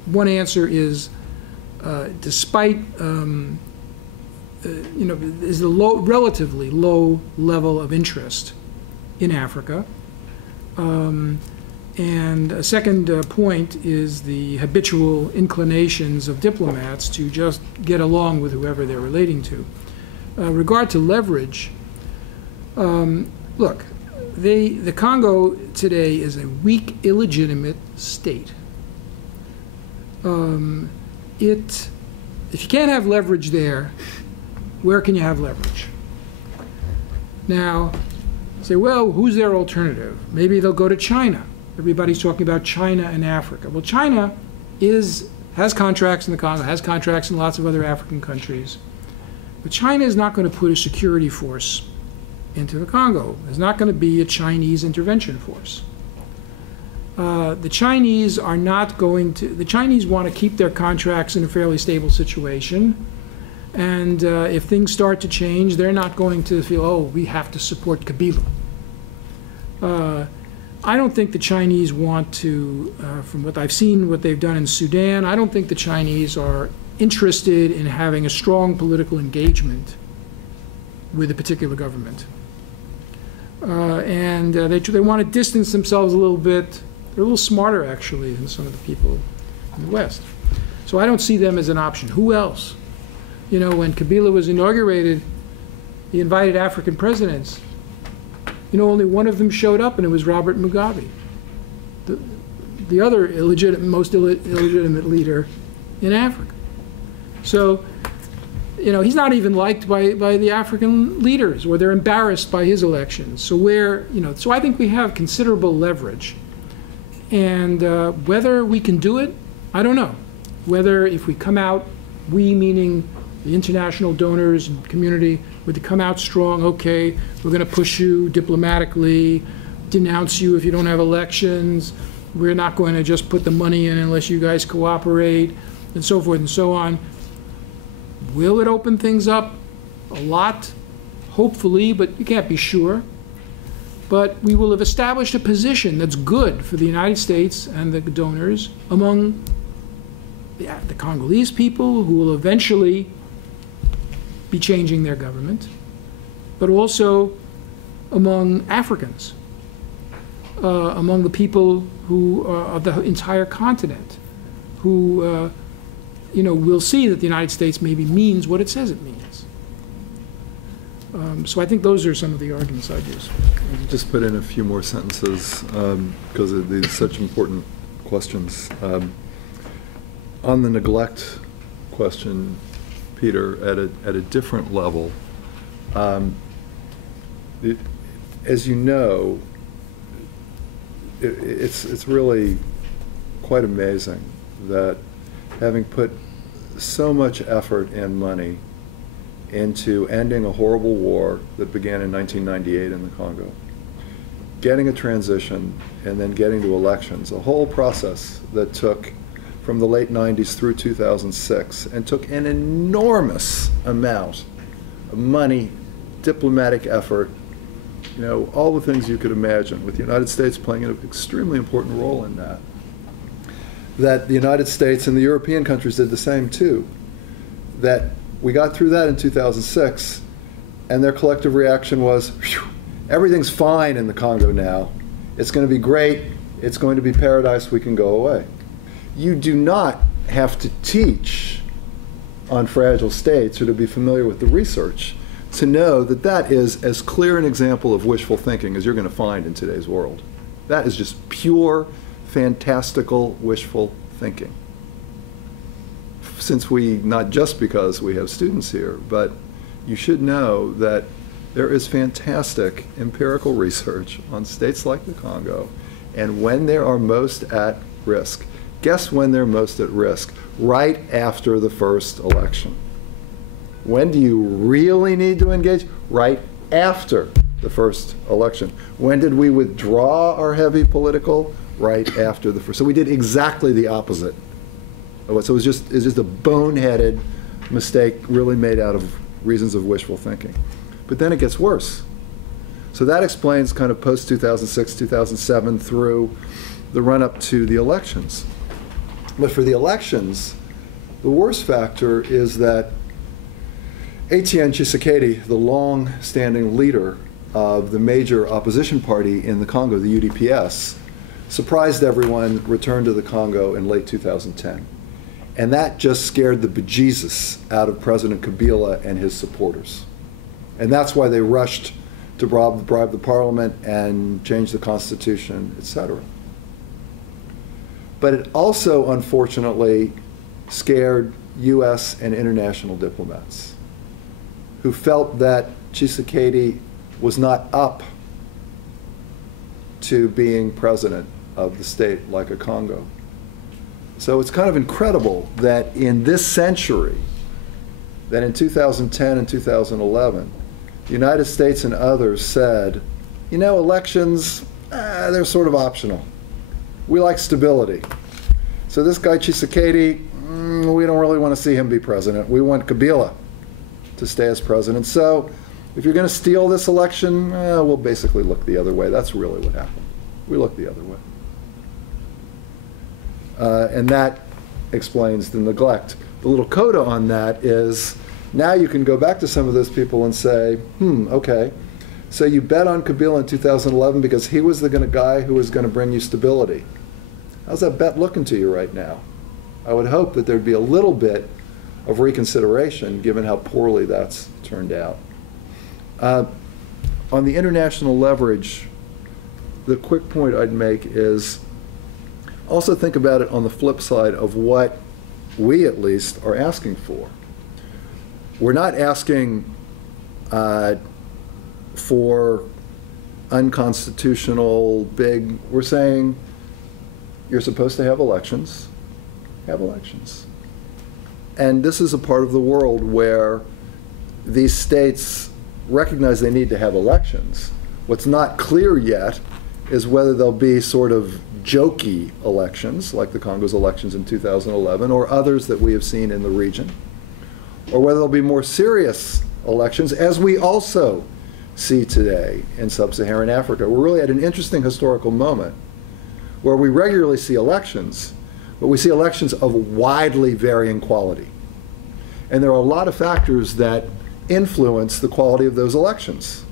one answer is, despite you know, is the relatively low level of interest in Africa. And a second point is the habitual inclinations of diplomats to just get along with whoever they're relating to. Regard to leverage, look, the Congo today is a weak, illegitimate state. If you can't have leverage there, where can you have leverage? Now, say, well, who's their alternative? Maybe they'll go to China. Everybody's talking about China and Africa. Well, China has contracts in the Congo, has contracts in lots of other African countries. But China is not going to put a security force into the Congo. There's not going to be a Chinese intervention force. The Chinese are not going to, the Chinese want to keep their contracts in a fairly stable situation. And if things start to change, they're not going to feel, oh, we have to support Kabila. I don't think the Chinese want to, from what I've seen, what they've done in Sudan, I don't think the Chinese are interested in having a strong political engagement with a particular government. And they want to distance themselves a little bit. They're a little smarter, actually, than some of the people in the West. So I don't see them as an option. Who else? You know, when Kabila was inaugurated, he invited African presidents. You know, only one of them showed up, and it was Robert Mugabe, the other most illegitimate leader in Africa. So, you know, he's not even liked by the African leaders, or they're embarrassed by his elections. So so I think we have considerable leverage. And whether we can do it, I don't know. Whether if we come out, we meaning the international donors and community, would to come out strong, okay, we're going to push you diplomatically, denounce you if you don't have elections, we're not going to just put the money in unless you guys cooperate, and so forth and so on. Will it open things up? A lot, hopefully, but you can't be sure. But we will have established a position that's good for the United States and the donors among the Congolese people, who will eventually be changing their government, but also among Africans, among the people who of the entire continent, who you know, will see that the United States maybe means what it says it means. So I think those are some of the arguments I'd use. Just put in a few more sentences because these are such important questions. On the neglect question, Peter, at a different level, as you know, it's really quite amazing that having put so much effort and money into ending a horrible war that began in 1998 in the Congo, getting a transition, and then getting to elections, a whole process that took from the late 90s through 2006 and took an enormous amount of money, diplomatic effort, You know, all the things you could imagine, with the United States playing an extremely important role in that. That the United States and the European countries did the same too. That we got through that in 2006, and their collective reaction was, phew, everything's fine in the Congo now. It's going to be great. It's going to be paradise. We can go away. You do not have to teach on fragile states or to be familiar with the research to know that that is as clear an example of wishful thinking as you're going to find in today's world. That is just pure, fantastical, wishful thinking. Since not just because we have students here, but you should know that there is fantastic empirical research on states like the Congo, and when they are most at risk. Guess when they're most at risk? Right after the first election. When do you really need to engage? Right after the first election. When did we withdraw our heavy political? Right after the first. So we did exactly the opposite. So it was just a boneheaded mistake really made out of reasons of wishful thinking. But then it gets worse. So that explains kind of post-2006, 2007 through the run-up to the elections. But for the elections, the worst factor is that Etienne Tshisekedi, the long-standing leader of the major opposition party in the Congo, the UDPS, surprised everyone, returned to the Congo in late 2010. And that just scared the bejesus out of President Kabila and his supporters. And that's why they rushed to bribe the parliament and change the constitution, etc. But it also, unfortunately, scared US and international diplomats who felt that Tshisekedi was not up to being president of the state like a Congo. So it's kind of incredible that in this century, that in 2010 and 2011, the United States and others said, you know, elections, they're sort of optional. We like stability. So this guy Tshisekedi, we don't really want to see him be president. We want Kabila to stay as president. So if you're going to steal this election, we'll basically look the other way. That's really what happened. We look the other way. And that explains the neglect. The little coda on that is, now you can go back to some of those people and say, okay, so you bet on Kabila in 2011 because he was the guy who was going to bring you stability. How's that bet looking to you right now? I would hope that there'd be a little bit of reconsideration given how poorly that's turned out. On the international leverage, the quick point I'd make is also think about it on the flip side of what we at least are asking for. We're not asking for unconstitutional big, we're saying you're supposed to have elections, have elections. And this is a part of the world where these states recognize they need to have elections. What's not clear yet is whether there'll be sort of jokey elections, like the Congo's elections in 2011, or others that we have seen in the region, or whether there'll be more serious elections, as we also see today in sub-Saharan Africa. We're really at an interesting historical moment where we regularly see elections, but we see elections of widely varying quality. And there are a lot of factors that influence the quality of those elections.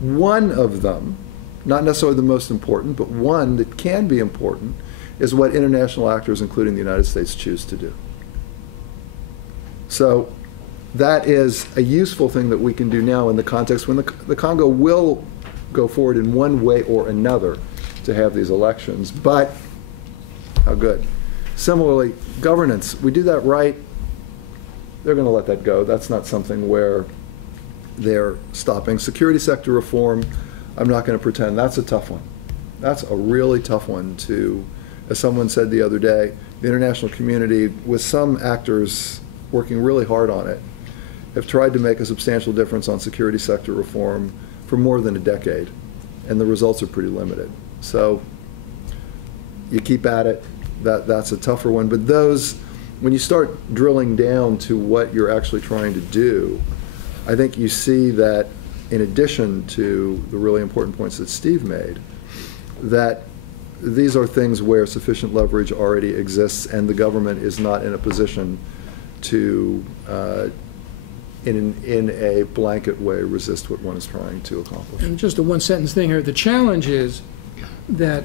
One of them, not necessarily the most important, but one that can be important, is what international actors, including the United States, choose to do. So that is a useful thing that we can do now in the context when the Congo will go forward in one way or another to have these elections, but how good. Similarly, governance, we do that right, they're going to let that go. That's not something where they're stopping. Security sector reform, I'm not going to pretend, that's a tough one. That's a really tough one to, as someone said the other day, the international community, with some actors working really hard on it, have tried to make a substantial difference on security sector reform for more than a decade, and the results are pretty limited. So you keep at it, that's a tougher one. But those, when you start drilling down to what you're actually trying to do, I think you see that in addition to the really important points that Steve made, that these are things where sufficient leverage already exists and the government is not in a position to, in a blanket way, resist what one is trying to accomplish. And just a one-sentence thing here, the challenge is that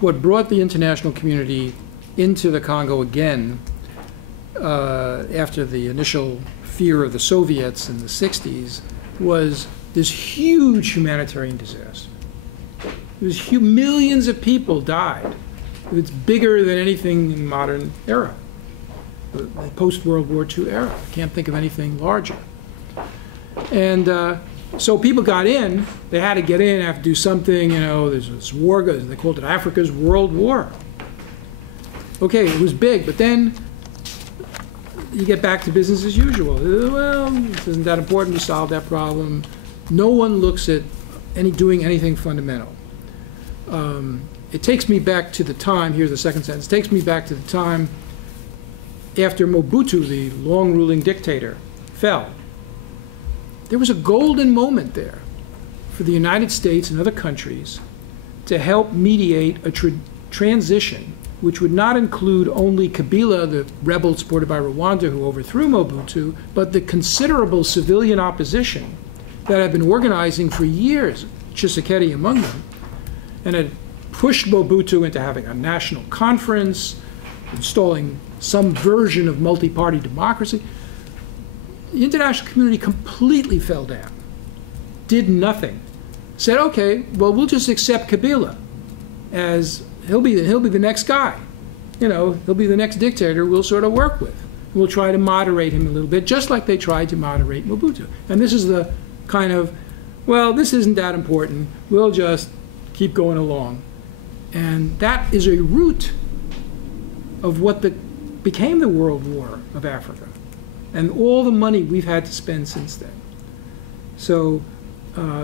what brought the international community into the Congo again after the initial fear of the Soviets in the 60s was this huge humanitarian disaster. It was millions of people died. It's bigger than anything in modern era, the post-World War II era. I can't think of anything larger. And so people got in. They had to get in, have to do something. You know, there's this war. They called it Africa's World War. Okay, it was big, but then you get back to business as usual. Well, this isn't that important to solve that problem. No one looks at doing anything fundamental. It takes me back to the time, here's the second sentence, takes me back to the time after Mobutu, the long-ruling dictator, fell. There was a golden moment there for the United States and other countries to help mediate a transition which would not include only Kabila, the rebel supported by Rwanda who overthrew Mobutu, but the considerable civilian opposition that had been organizing for years, Tshisekedi among them, and had pushed Mobutu into having a national conference, installing some version of multi-party democracy. The international community completely fell down, did nothing, said, okay, well, we'll just accept Kabila as he'll be the next guy. You know, he'll be the next dictator we'll sort of work with. We'll try to moderate him a little bit, just like they tried to moderate Mobutu. And this is the kind of, well, this isn't that important. We'll just keep going along. And that is a root of what became the World War of Africa and all the money we've had to spend since then. So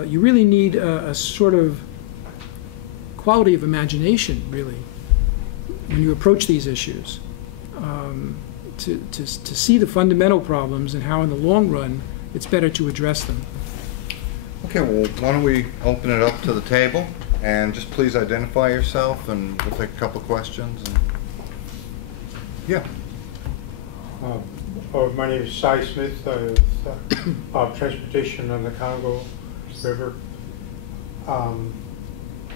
you really need a sort of quality of imagination, really, when you approach these issues, to see the fundamental problems and how in the long run it's better to address them. Okay, well, why don't we open it up to the table, and just please identify yourself, and we'll take a couple questions. And yeah. My name is Cy Smith of Transportation on the Congo River.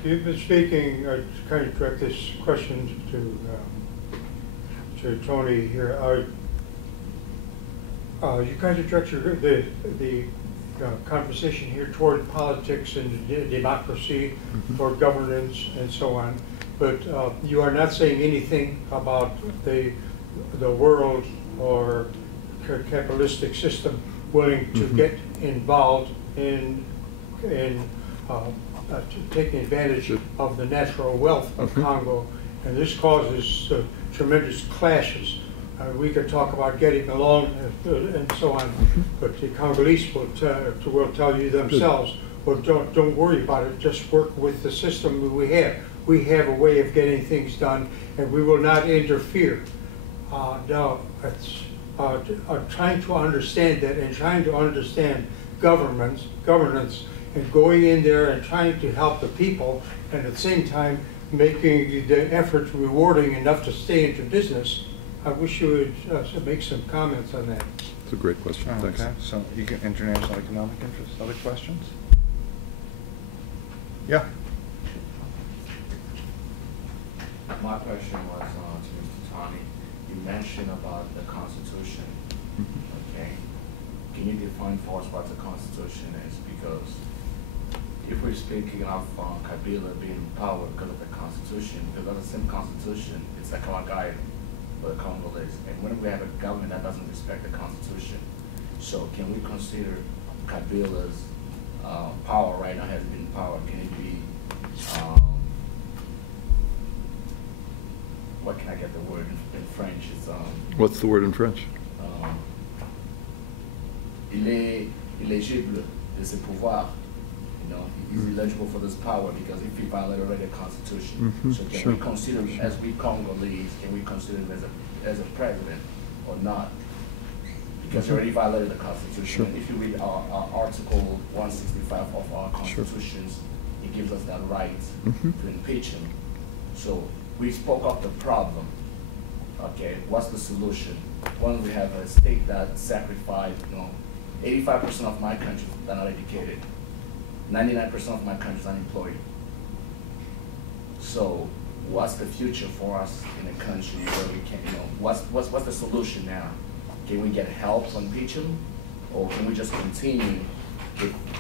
You've been speaking, kind of direct this question to Tony here. You kind of direct the conversation here toward politics and democracy, toward governance and so on, but you are not saying anything about the world or capitalistic system willing to get involved in taking advantage of the natural wealth of Congo, and this causes tremendous clashes. We could talk about getting along and so on, but the Congolese will tell you themselves, well, don't worry about it, just work with the system we have. We have a way of getting things done, and we will not interfere. Now, it's trying to understand that and trying to understand governance, and going in there and trying to help the people, and at the same time making the effort rewarding enough to stay into business. I wish you would make some comments on that. It's a great question. Thanks. Okay, so you get international economic interests. Other questions? Yeah. My question was to Mr. Tony. You mentioned about the Constitution. Okay, can you define for us what the Constitution is? Because if we're speaking of Kabila being in power because of the Constitution, because of the same Constitution, it's like our guide for the Congolese. And when we have a government that doesn't respect the Constitution, so can we consider Kabila's power right now has been power? Can it be, what can I get the word in French? It's, what's the word in French? Il est éligible de ce pouvoir. You know, he's eligible for this power because if he violated already the Constitution. So can we consider him, as we Congolese, can we consider him as a president or not? because you already violated the Constitution. Sure. And if you read our Article 165 of our constitutions, it gives us that right to impeach him. So we spoke of the problem. Okay, what's the solution? One, we have a state that sacrificed, 85% of my country are not educated. 99% of my country is unemployed. So what's the future for us in a country where we can, what's the solution now? Can we get help to impeach him? Or can we just continue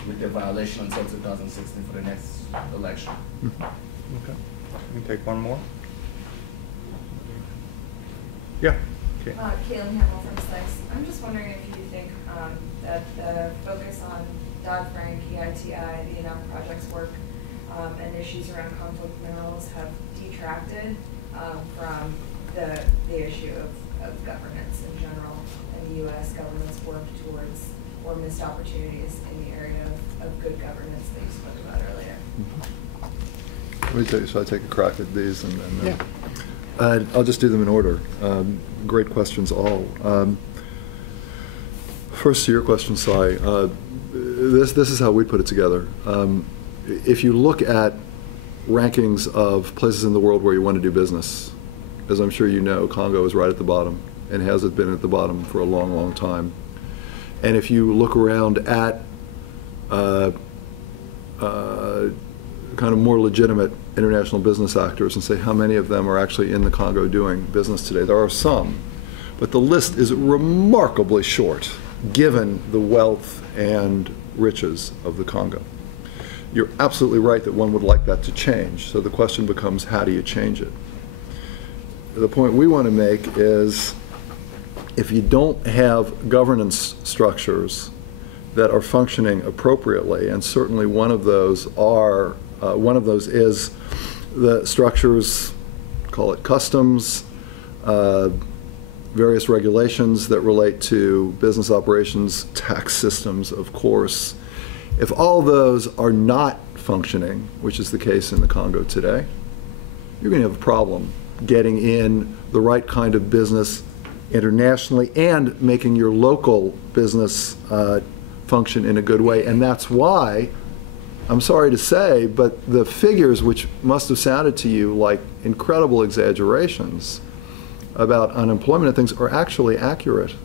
with the violation until 2016 for the next election? Okay. We can take one more. Yeah. Okay. Caitlin Hamill from SICE. I'm just wondering if you think that the focus on Dodd-Frank, EITI, the enough projects work, and issues around conflict minerals have detracted from the issue of governance in general, and the U.S. government's work towards or missed opportunities in the area of good governance that you spoke about earlier. Shall I take a crack at these? And Yeah. I'll just do them in order. Great questions all. First to your question, Sai, this is how we put it together. If you look at rankings of places in the world where you want to do business, as I'm sure you know, Congo is right at the bottom and has been at the bottom for a long, long time. And if you look around at kind of more legitimate international business actors and say how many of them are actually in the Congo doing business today, there are some, but the list is remarkably short given the wealth and riches of the Congo. You're absolutely right that one would like that to change, so the question becomes, how do you change it? The point we want to make is, if you don't have governance structures that are functioning appropriately, and certainly one of those is the structures, call it customs, various regulations that relate to business operations, tax systems, of course. If all those are not functioning, which is the case in the Congo today, you're going to have a problem getting in the right kind of business internationally and making your local business function in a good way. And that's why, I'm sorry to say, but the figures which must have sounded to you like incredible exaggerations about unemployment and things are actually accurate.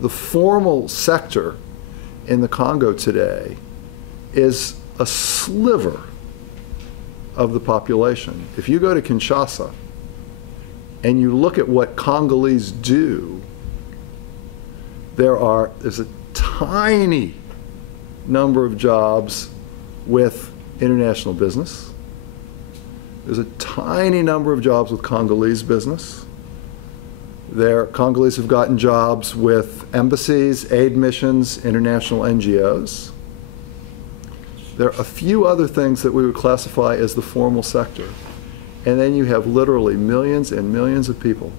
The formal sector in the Congo today is a sliver of the population. If you go to Kinshasa and you look at what Congolese do, there's a tiny number of jobs with international business. There's a tiny number of jobs with Congolese business. Congolese have gotten jobs with embassies, aid missions, international NGOs. There are a few other things that we would classify as the formal sector. And then you have literally millions and millions of people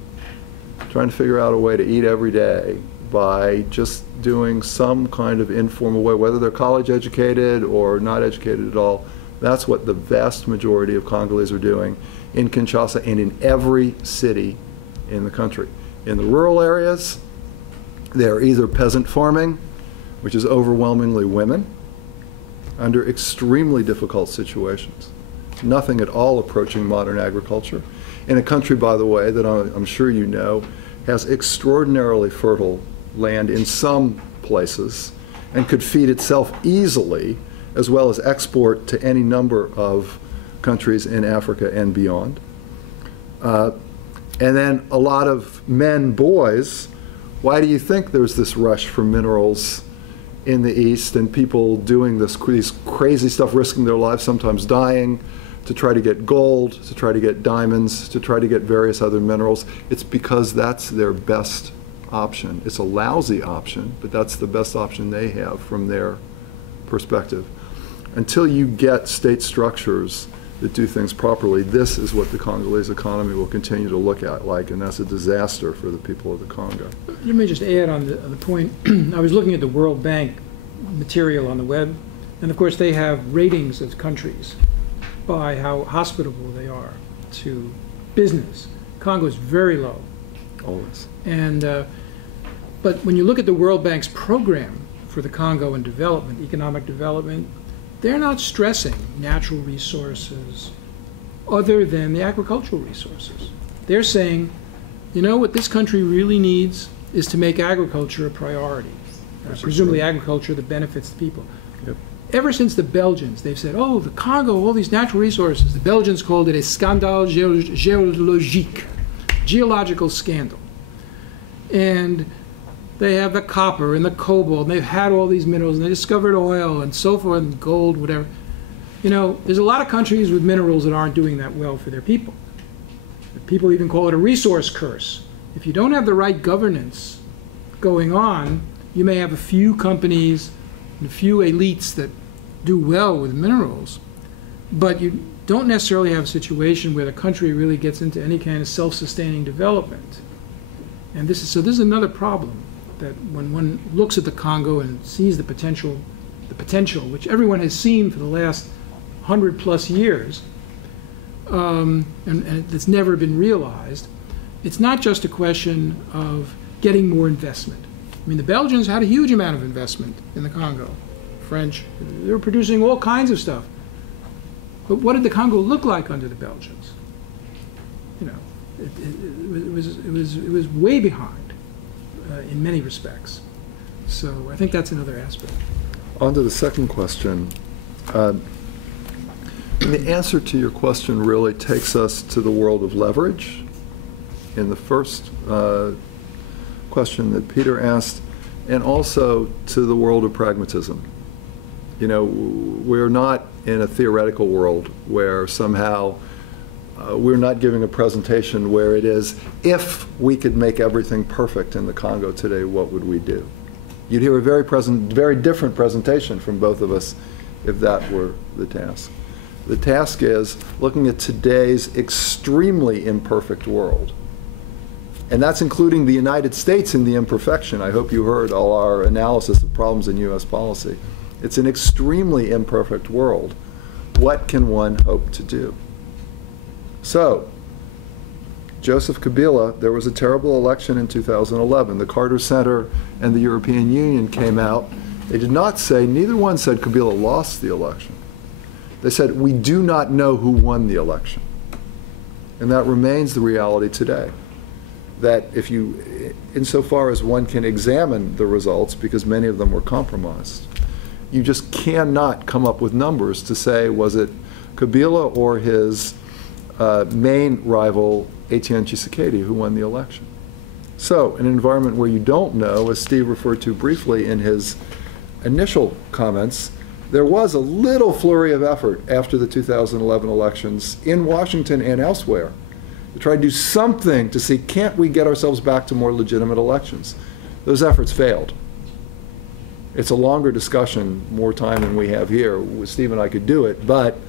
trying to figure out a way to eat every day by just doing some kind of informal way, whether they're college educated or not educated at all. That's what the vast majority of Congolese are doing in Kinshasa and in every city in the country. In the rural areas, they're either peasant farming, which is overwhelmingly women, under extremely difficult situations. Nothing at all approaching modern agriculture. In a country, by the way, that I'm sure you know, has extraordinarily fertile land in some places and could feed itself easily, as well as export to any number of countries in Africa and beyond. And then a lot of men, boys, why do you think there's this rush for minerals in the East and people doing these crazy stuff, risking their lives, sometimes dying, to try to get gold, to try to get diamonds, to try to get various other minerals? It's because that's their best option. It's a lousy option, but that's the best option they have from their perspective. Until you get state structures that do things properly, this is what the Congolese economy will continue to look at like, and that's a disaster for the people of the Congo. Let me just add on the point. I was looking at the World Bank material on the web, and of course they have ratings of countries by how hospitable they are to business. Congo is very low. Always. And But when you look at the World Bank's program for the Congo and development, economic development, they're not stressing natural resources other than the agricultural resources. They're saying, you know what this country really needs is to make agriculture a priority. Presumably agriculture that benefits the people. Yep. Ever since the Belgians, they've said, oh, the Congo, all these natural resources. The Belgians called it a scandale géologique, geological scandal. And they have the copper and the cobalt, and they've had all these minerals, and they discovered oil and so forth, and gold, whatever. You know, there's a lot of countries with minerals that aren't doing that well for their people. People even call it a resource curse. If you don't have the right governance going on, you may have a few companies and a few elites that do well with minerals, but you don't necessarily have a situation where the country really gets into any kind of self-sustaining development. And this is another problem, that when one looks at the Congo and sees the potential, which everyone has seen for the last 100+ years, and it's never been realized, it's not just a question of getting more investment. I mean, the Belgians had a huge amount of investment in the Congo. French, they were producing all kinds of stuff. But what did the Congo look like under the Belgians? You know, it was way behind in many respects. So I think that's another aspect. On to the second question. The answer to your question really takes us to the world of leverage. In the first question that Peter asked, and also to the world of pragmatism. You know, we're not in a theoretical world where somehow we're not giving a presentation where it is, if we could make everything perfect in the Congo today, what would we do? You'd hear a very different presentation from both of us if that were the task. The task is looking at today's extremely imperfect world. And that's including the United States in the imperfection. I hope you heard all our analysis of problems in U.S. policy. It's an extremely imperfect world. What can one hope to do? So, Joseph Kabila, there was a terrible election in 2011. The Carter Center and the European Union came out. They did not say, neither one said Kabila lost the election. They said, we do not know who won the election. And that remains the reality today. That if you, insofar as one can examine the results, because many of them were compromised, you just cannot come up with numbers to say, was it Kabila or his main rival, Etienne Tshisekedi, who won the election? So, in an environment where you don't know, as Steve referred to briefly in his initial comments, there was a little flurry of effort after the 2011 elections in Washington and elsewhere to try to do something to see, can't we get ourselves back to more legitimate elections? Those efforts failed. It's a longer discussion, more time than we have here. Steve and I could do it, but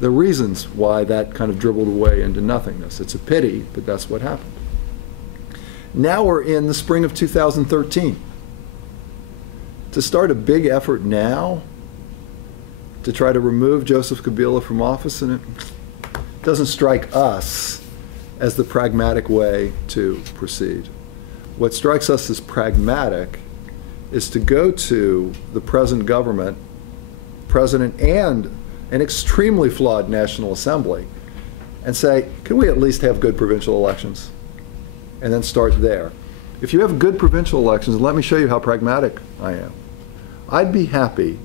the reasons why that kind of dribbled away into nothingness. It's a pity, but that's what happened. Now we're in the spring of 2013. To start a big effort now to try to remove Joseph Kabila from office, and it doesn't strike us as the pragmatic way to proceed. What strikes us as pragmatic is to go to the present government, president, and an extremely flawed National Assembly and say, can we at least have good provincial elections? And then start there. If you have good provincial elections, let me show you how pragmatic I am. I'd be happy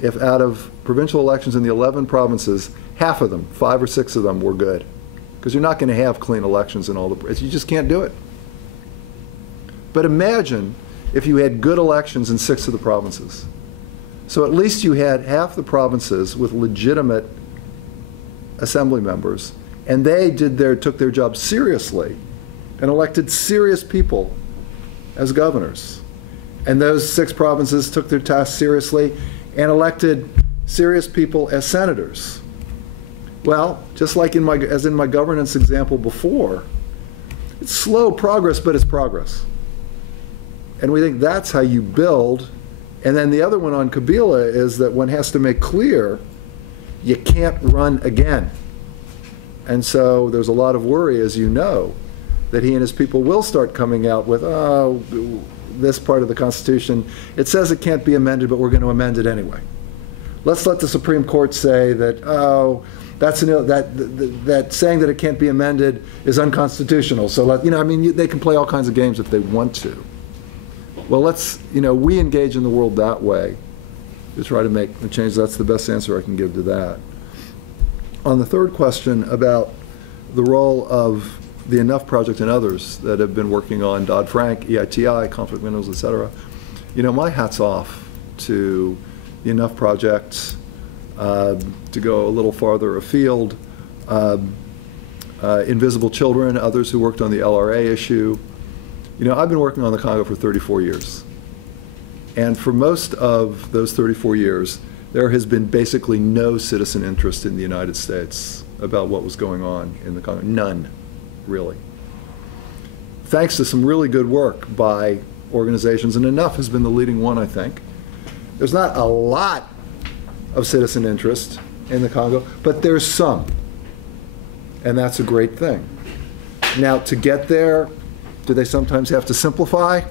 if out of provincial elections in the 11 provinces, half of them, 5 or 6 of them, were good. Because you're not going to have clean elections in all the, you just can't do it. But imagine if you had good elections in 6 of the provinces. So at least you had half the provinces with legitimate assembly members, and they took their job seriously and elected serious people as governors. And those 6 provinces took their task seriously and elected serious people as senators. Well, just like as in my governance example before, it's slow progress, but it's progress. And we think that's how you build. And then the other one on Kabila is that one has to make clear you can't run again. And so there's a lot of worry, as you know, that he and his people will start coming out with, oh, this part of the Constitution, it says it can't be amended, but we're going to amend it anyway. Let's let the Supreme Court say that, oh, that saying that it can't be amended is unconstitutional. So they can play all kinds of games if they want to. Well, we engage in the world that way to try to make the change. That's the best answer I can give to that. On the third question about the role of the Enough Project and others that have been working on Dodd-Frank, EITI, conflict minerals, et cetera, my hat's off to the Enough Project, to go a little farther afield, Invisible Children, others who worked on the LRA issue. I've been working on the Congo for 34 years. And for most of those 34 years, there has been basically no citizen interest in the United States about what was going on in the Congo. None, really. Thanks to some really good work by organizations, and Enough has been the leading one, I think. There's not a lot of citizen interest in the Congo, but there's some. And that's a great thing. Now, to get there, do they sometimes have to simplify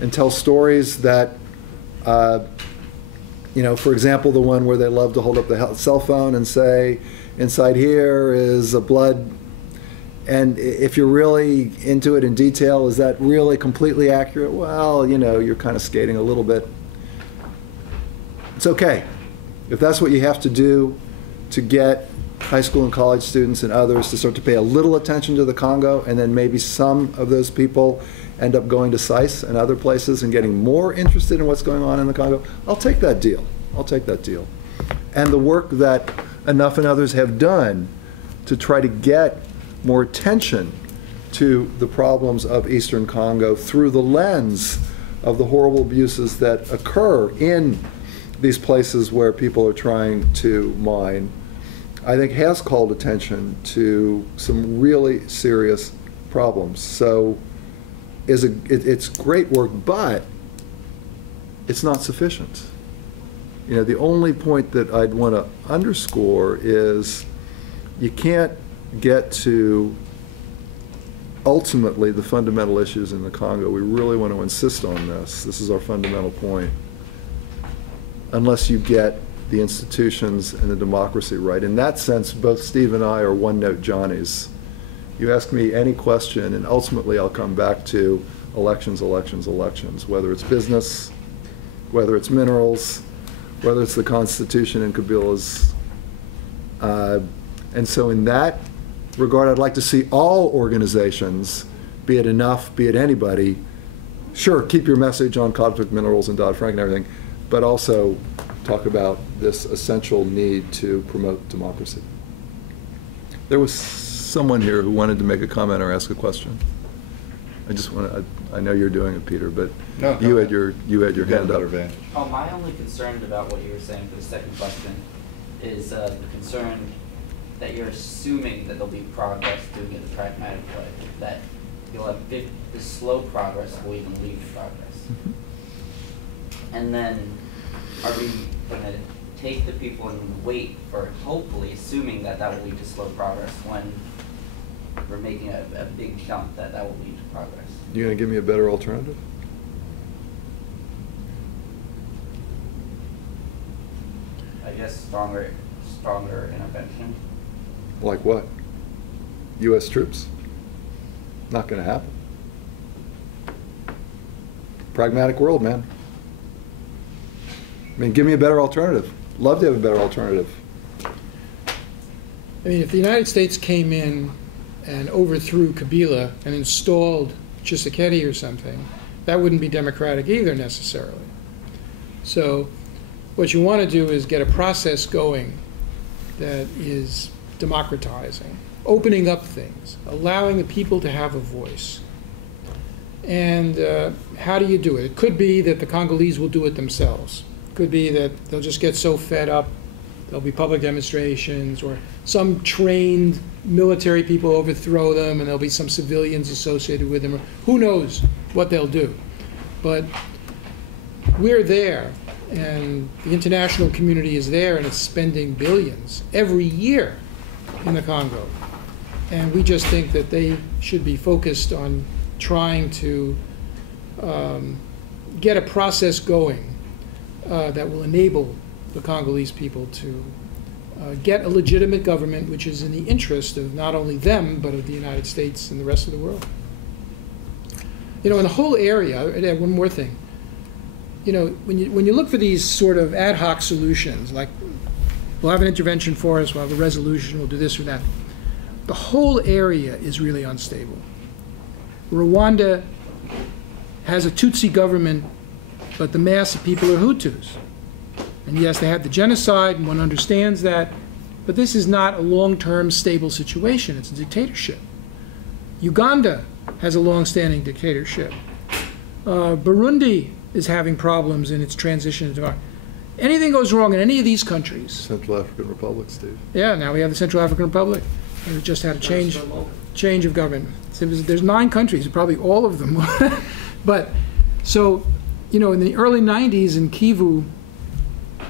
and tell stories that, for example, the one where they love to hold up the cell phone and say, inside here is a blood, and if you're really into it in detail, is that really completely accurate? Well, you're kind of skating a little bit. It's okay. If that's what you have to do to get high school and college students and others to start to pay a little attention to the Congo, and then maybe some of those people end up going to SAIS and other places and getting more interested in what's going on in the Congo, I'll take that deal. I'll take that deal. And the work that Enough and others have done to try to get more attention to the problems of Eastern Congo through the lens of the horrible abuses that occur in these places where people are trying to mine, I think has called attention to some really serious problems. So it's great work, but it's not sufficient. The only point that I'd want to underscore is you can't get to ultimately the fundamental issues in the Congo. We really want to insist on this. This is our fundamental point. Unless you get the institutions and the democracy right. In that sense, both Steve and I are one-note Johnnies. You ask me any question, and ultimately I'll come back to elections, elections, elections, whether it's business, whether it's minerals, whether it's the Constitution and Kabila's. And so in that regard, I'd like to see all organizations, be it Enough, be it anybody, sure, keep your message on conflict minerals and Dodd-Frank and everything, but also talk about this essential need to promote democracy. There was someone here who wanted to make a comment or ask a question. I know you're doing it, Peter, but no, you had your hand up. My only concern about what you were saying for the second question is the concern that you're assuming that there'll be progress doing it the pragmatic way, that you'll have the slow progress will even lead to progress. And then are we going to take the people and wait for, hopefully, assuming that that will lead to slow progress when we're making a big jump that will lead to progress? You going to give me a better alternative? I guess stronger intervention. Like what? U.S. troops? Not going to happen. Pragmatic world, man. Give me a better alternative. Love to have a better alternative. If the United States came in and overthrew Kabila and installed Tshisekedi or something, that wouldn't be democratic either necessarily. So what you want to do is get a process going that is democratizing, opening up things, allowing the people to have a voice. And how do you do it? It could be that the Congolese will do it themselves. It could be that they'll just get so fed up, there'll be public demonstrations, or some trained military people overthrow them, and there'll be some civilians associated with them. Or who knows what they'll do. But we're there, and the international community is there, and it's spending billions every year in the Congo. And we just think that they should be focused on trying to get a process going that will enable the Congolese people to get a legitimate government which is in the interest of not only them, but of the United States and the rest of the world. You know, in the whole area, I'd add one more thing. You know, when you look for these sort of ad hoc solutions, like we'll have an intervention for us, we'll have a resolution, we'll do this or that, the whole area is really unstable. Rwanda has a Tutsi government, but the mass of people are Hutus. And yes, they had the genocide, and one understands that, but this is not a long-term stable situation. It's a dictatorship. Uganda has a long-standing dictatorship. Burundi is having problems in its transition to democracy. Anything goes wrong in any of these countries. Central African Republic, Steve. Yeah, now we have the Central African Republic. And it just had a change of government. So there's 9 countries, probably all of them. But, so, you know, in the early 90s in Kivu,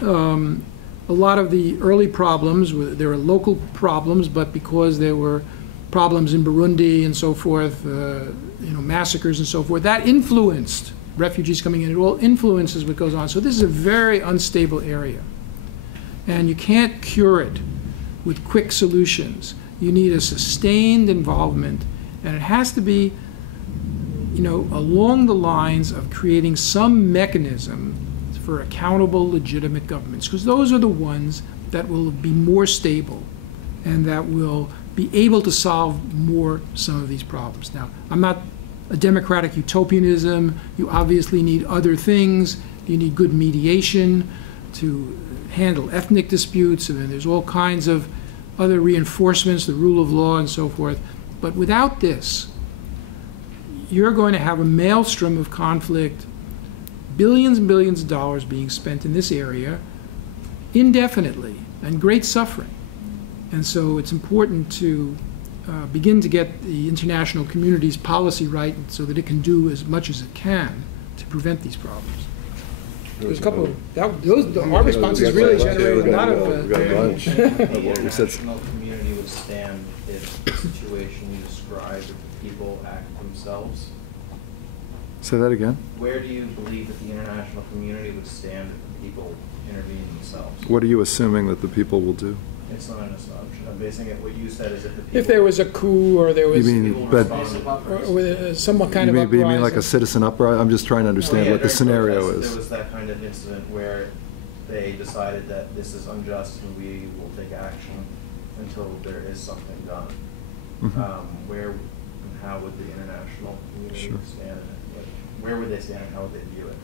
a lot of the early problems, there were local problems, but because there were problems in Burundi and so forth, you know, massacres and so forth, that influenced refugees coming in. It all influences what goes on. So this is a very unstable area. And you can't cure it with quick solutions. You need a sustained involvement, and it has to be, you know, along the lines of creating some mechanism for accountable, legitimate governments, because those are the ones that will be more stable and that will be able to solve some of these problems. Now, I'm not a democratic utopianism. You obviously need other things. You need good mediation to handle ethnic disputes, and there's all kinds of other reinforcements, the rule of law and so forth. But without this, you're going to have a maelstrom of conflict, billions and billions of dollars being spent in this area indefinitely, and great suffering. And so it's important to begin to get the international community's policy right so that it can do as much as it can to prevent these problems. There's a couple of, our responses really generate a lot of... The international community would stand if the situation you described, if the people act themselves? Say that again? Where do you believe that the international community would stand if the people intervene themselves? What are you assuming that the people will do? It's not an assumption. I'm basing it, what you said is if the people... If there was a coup or there was... You mean, but some kind of uprising. You mean like a citizen uprising? I'm just trying to understand what the scenario is. There was that kind of incident where they decided that this is unjust and we will take action until there is something done. Mm-hmm. Where and how would the international community Sure. stand in it? Like, where would they stand and how would they view it?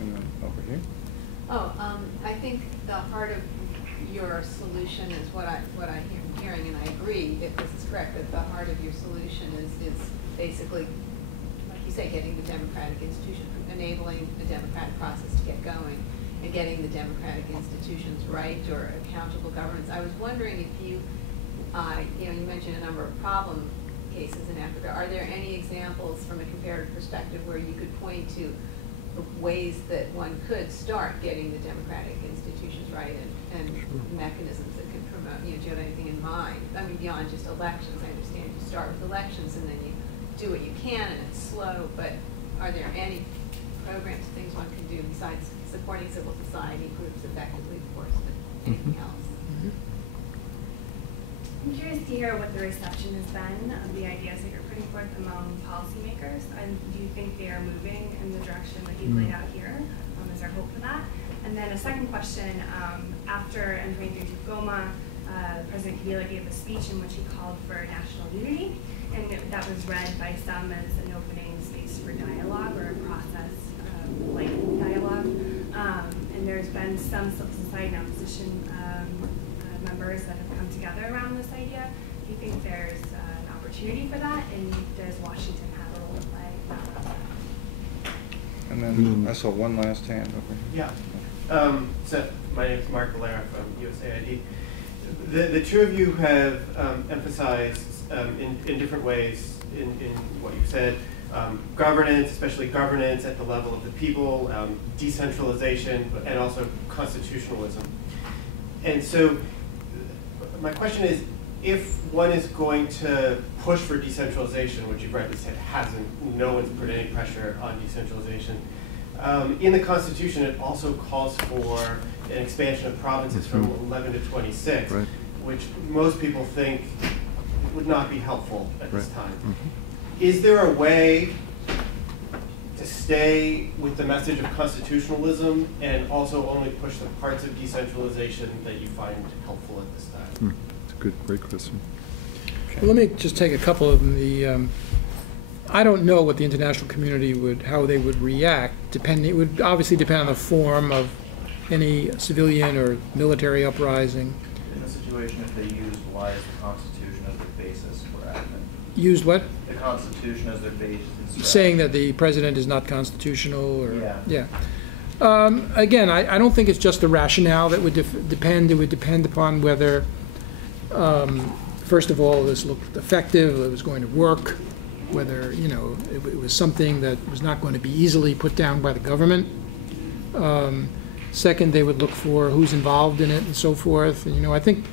And then over here. I think the heart of your solution is what I'm hearing, and I agree if this is correct, that the heart of your solution is basically, like you say, getting the democratic institution, enabling the democratic process to get going, and getting the democratic institutions right or accountable governments. I was wondering if you you mentioned a number of problem cases in Africa. Are there any examples from a comparative perspective where you could point to ways that one could start getting the democratic institutions right and mechanisms that could promote, do you have anything in mind? I mean, beyond just elections. I understand you start with elections and then you do what you can and it's slow, but are there any programs, things one can do besides supporting civil society groups effectively, of course, but anything else? I'm curious to hear what the reception has been of the ideas that you're putting forth among policymakers, and do you think they are moving in the direction that you've laid out here? Is there hope for that? And then a second question, after entering through Goma, President Kabila gave a speech in which he called for national unity, and that was read by some as an opening space for dialogue or a process like dialogue. And there's been some civil society and opposition members that have come together around this idea. Do you think there's an opportunity for that, and does Washington have a role to play? And then I saw one last hand over here. Yeah. So my name is Mark Valera from USAID. The two of you have emphasized in different ways in what you've said, governance, especially governance at the level of the people, decentralization, and also constitutionalism. And so my question is, if one is going to push for decentralization, which you've rightly said hasn't, no one's put any pressure on decentralization, in the Constitution it also calls for an expansion of provinces from 11 to 26, right. which most people think would not be helpful at this time. Mm-hmm. Is there a way to stay with the message of constitutionalism and also only push the parts of decentralization that you find helpful at this time? It's a good, great question. Well, let me just take a couple of them. I don't know what the international community how they would react. It would obviously depend on the form of any civilian or military uprising. In the situation, if they used why is the Constitution as their basis for acting? Used what? The Constitution as their basis. Saying that the president is not constitutional, or yeah. Again, I don't think it's just the rationale that would depend. It would depend upon whether, first of all, this looked effective, it was going to work, whether it was something that was not going to be easily put down by the government. Second, they would look for who's involved in it and so forth. And, I think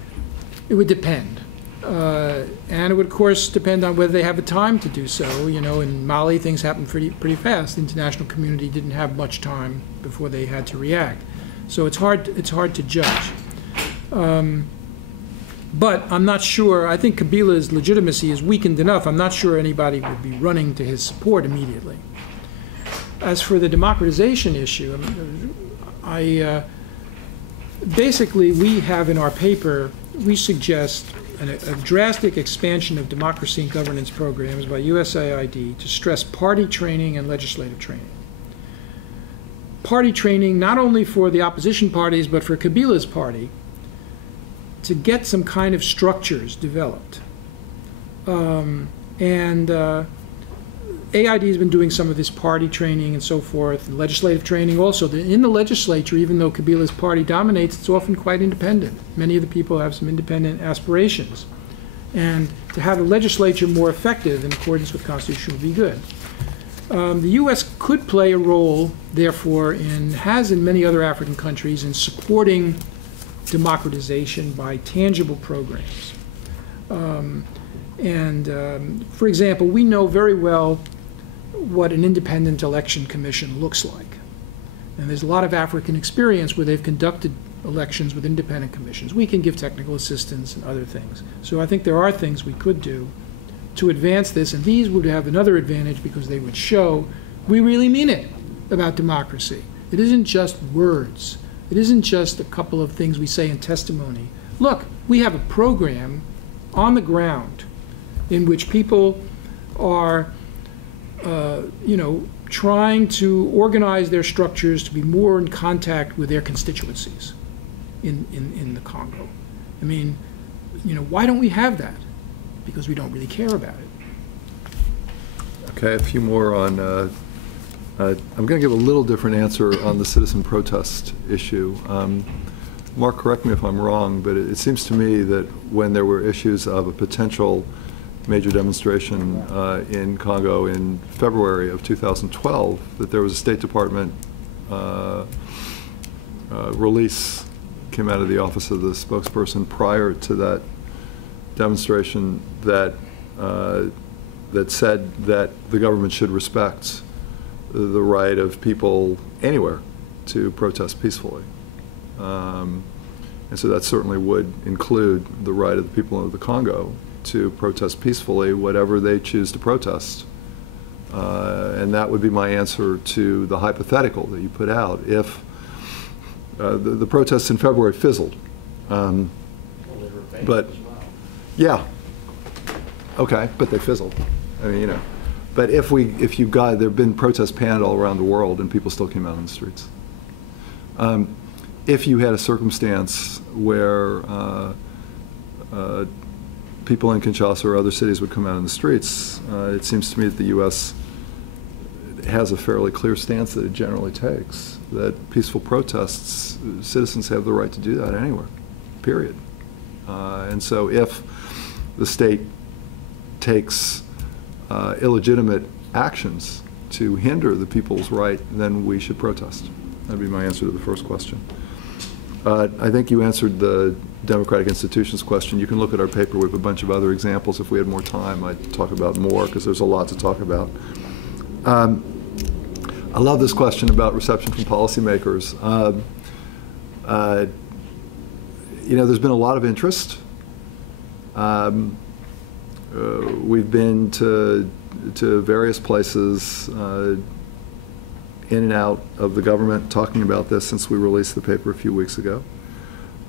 it would depend. And it would, of course, depend on whether they have the time to do so. In Mali, things happened pretty fast. The international community didn't have much time before they had to react. So it's hard to judge. But I'm not sure. I think Kabila's legitimacy is weakened enough. I'm not sure anybody would be running to his support immediately. As for the democratization issue, basically we have in our paper, we suggest a drastic expansion of democracy and governance programs by USAID to stress party training and legislative training. Party training not only for the opposition parties but for Kabila's party, to get some kind of structures developed. AID has been doing some of this party training and so forth, and legislative training also. In the legislature, even though Kabila's party dominates, it's often quite independent. Many of the people have some independent aspirations. And to have the legislature more effective in accordance with the Constitution would be good. The U.S. could play a role, therefore, has in many other African countries, in supporting democratization by tangible programs. For example, we know very well what an independent election commission looks like. And there's a lot of African experience where they've conducted elections with independent commissions. We can give technical assistance and other things. So I think there are things we could do to advance this, and these would have another advantage because they would show we really mean it about democracy. It isn't just words. It isn't just a couple of things we say in testimony. Look, we have a program on the ground in which people are, trying to organize their structures to be more in contact with their constituencies in the Congo. I mean, why don't we have that? Because we don't really care about it. Okay, a few more on, I'm going to give a little different answer on the citizen protest issue. Mark, correct me if I'm wrong, but it seems to me that when there were issues of a potential major demonstration in Congo in February of 2012, that there was a State Department release came out of the office of the spokesperson prior to that demonstration that that said that the government should respect the right of people anywhere to protest peacefully. And so that certainly would include the right of the people of the Congo to protest peacefully whatever they choose to protest. And that would be my answer to the hypothetical that you put out. If the protests in February fizzled, but yeah, okay, but they fizzled. I mean, but if you got, there have been protests panned all around the world and people still came out on the streets. If you had a circumstance where people in Kinshasa or other cities would come out on the streets, it seems to me that the U.S. has a fairly clear stance that it generally takes, that peaceful protests, citizens have the right to do that anywhere, period. And so if the state takes illegitimate actions to hinder the people's right, then we should protest. That'd be my answer to the first question. I think you answered the democratic institutions question. You can look at our paper. We have a bunch of other examples. If we had more time, I'd talk about more, because there's a lot to talk about. I love this question about reception from policymakers. You know, there's been a lot of interest. We've been to various places in and out of the government talking about this since we released the paper a few weeks ago.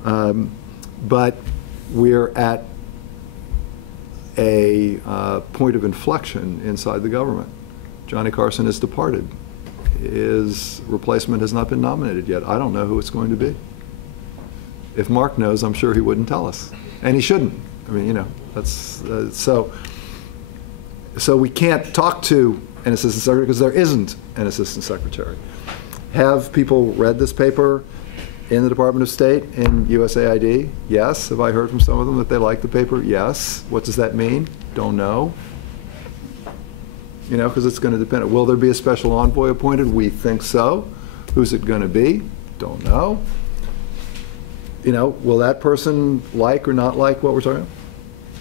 But we're at a point of inflection inside the government. Johnny Carson has departed. His replacement has not been nominated yet. I don't know who it's going to be. If Mark knows, I'm sure he wouldn't tell us. And he shouldn't. I mean, you know, that's, so we can't talk to an assistant secretary because there isn't an assistant secretary. Have people read this paper in the Department of State, in USAID? Yes. Have I heard from some of them that they like the paper? Yes. What does that mean? Don't know. You know, because it's going to depend. Will there be a special envoy appointed? We think so. Who's it going to be? Don't know. You know, will that person like or not like what we're talking about?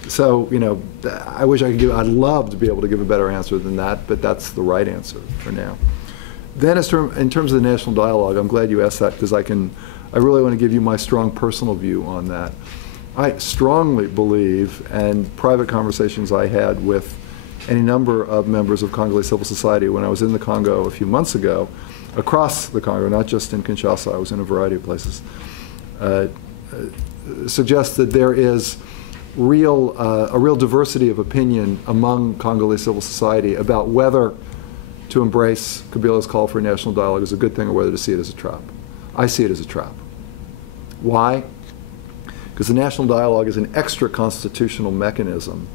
So, you know, I wish I could give, I'd love to be able to give a better answer than that, but that's the right answer for now. Then in terms of the national dialogue, I'm glad you asked that, because I really want to give you my strong personal view on that. I strongly believe, and private conversations I had with any number of members of Congolese civil society when I was in the Congo a few months ago, across the Congo, not just in Kinshasa, I was in a variety of places, suggests that there is a real diversity of opinion among Congolese civil society about whether to embrace Kabila's call for a national dialogue as a good thing or whether to see it as a trap. I see it as a trap. Why? Because the national dialogue is an extra constitutional mechanism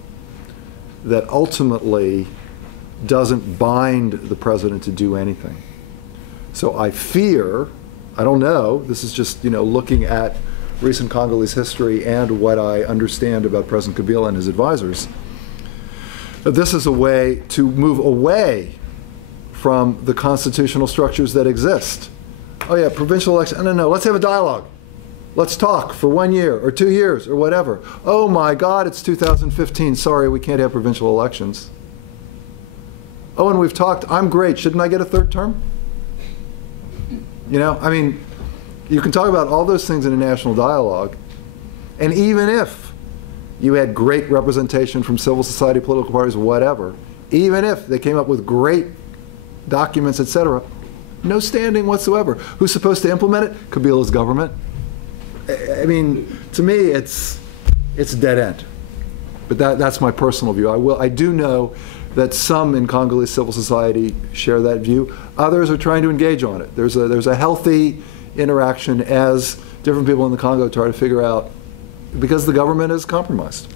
that ultimately doesn't bind the president to do anything. So I fear, I don't know, this is just, you know, looking at recent Congolese history and what I understand about President Kabila and his advisors, that this is a way to move away from the constitutional structures that exist. Oh yeah, provincial election, no, let's have a dialogue. Let's talk for 1 year or 2 years or whatever. Oh my God, it's 2015, sorry, we can't have provincial elections. Oh, and we've talked, I'm great, shouldn't I get a third term? You know, I mean, you can talk about all those things in a national dialogue, and even if you had great representation from civil society, political parties, whatever, even if they came up with great documents, etc., no standing whatsoever. Who's supposed to implement it? Kabila's government. I mean, to me, it's dead end. But that's my personal view. I do know that some in Congolese civil society share that view. Others are trying to engage on it. There's a healthy interaction as different people in the Congo try to figure out, because the government is compromised.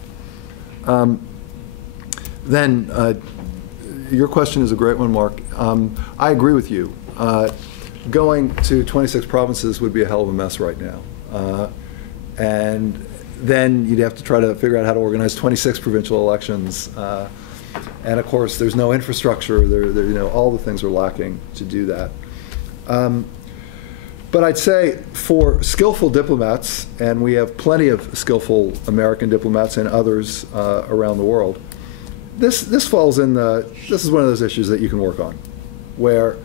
Your question is a great one, Mark. I agree with you. Going to 26 provinces would be a hell of a mess right now. And then you'd have to try to figure out how to organize 26 provincial elections. And of course, there's no infrastructure. You know, all the things are lacking to do that. But I'd say for skillful diplomats, and we have plenty of skillful American diplomats and others around the world, this falls in this is one of those issues that you can work on, where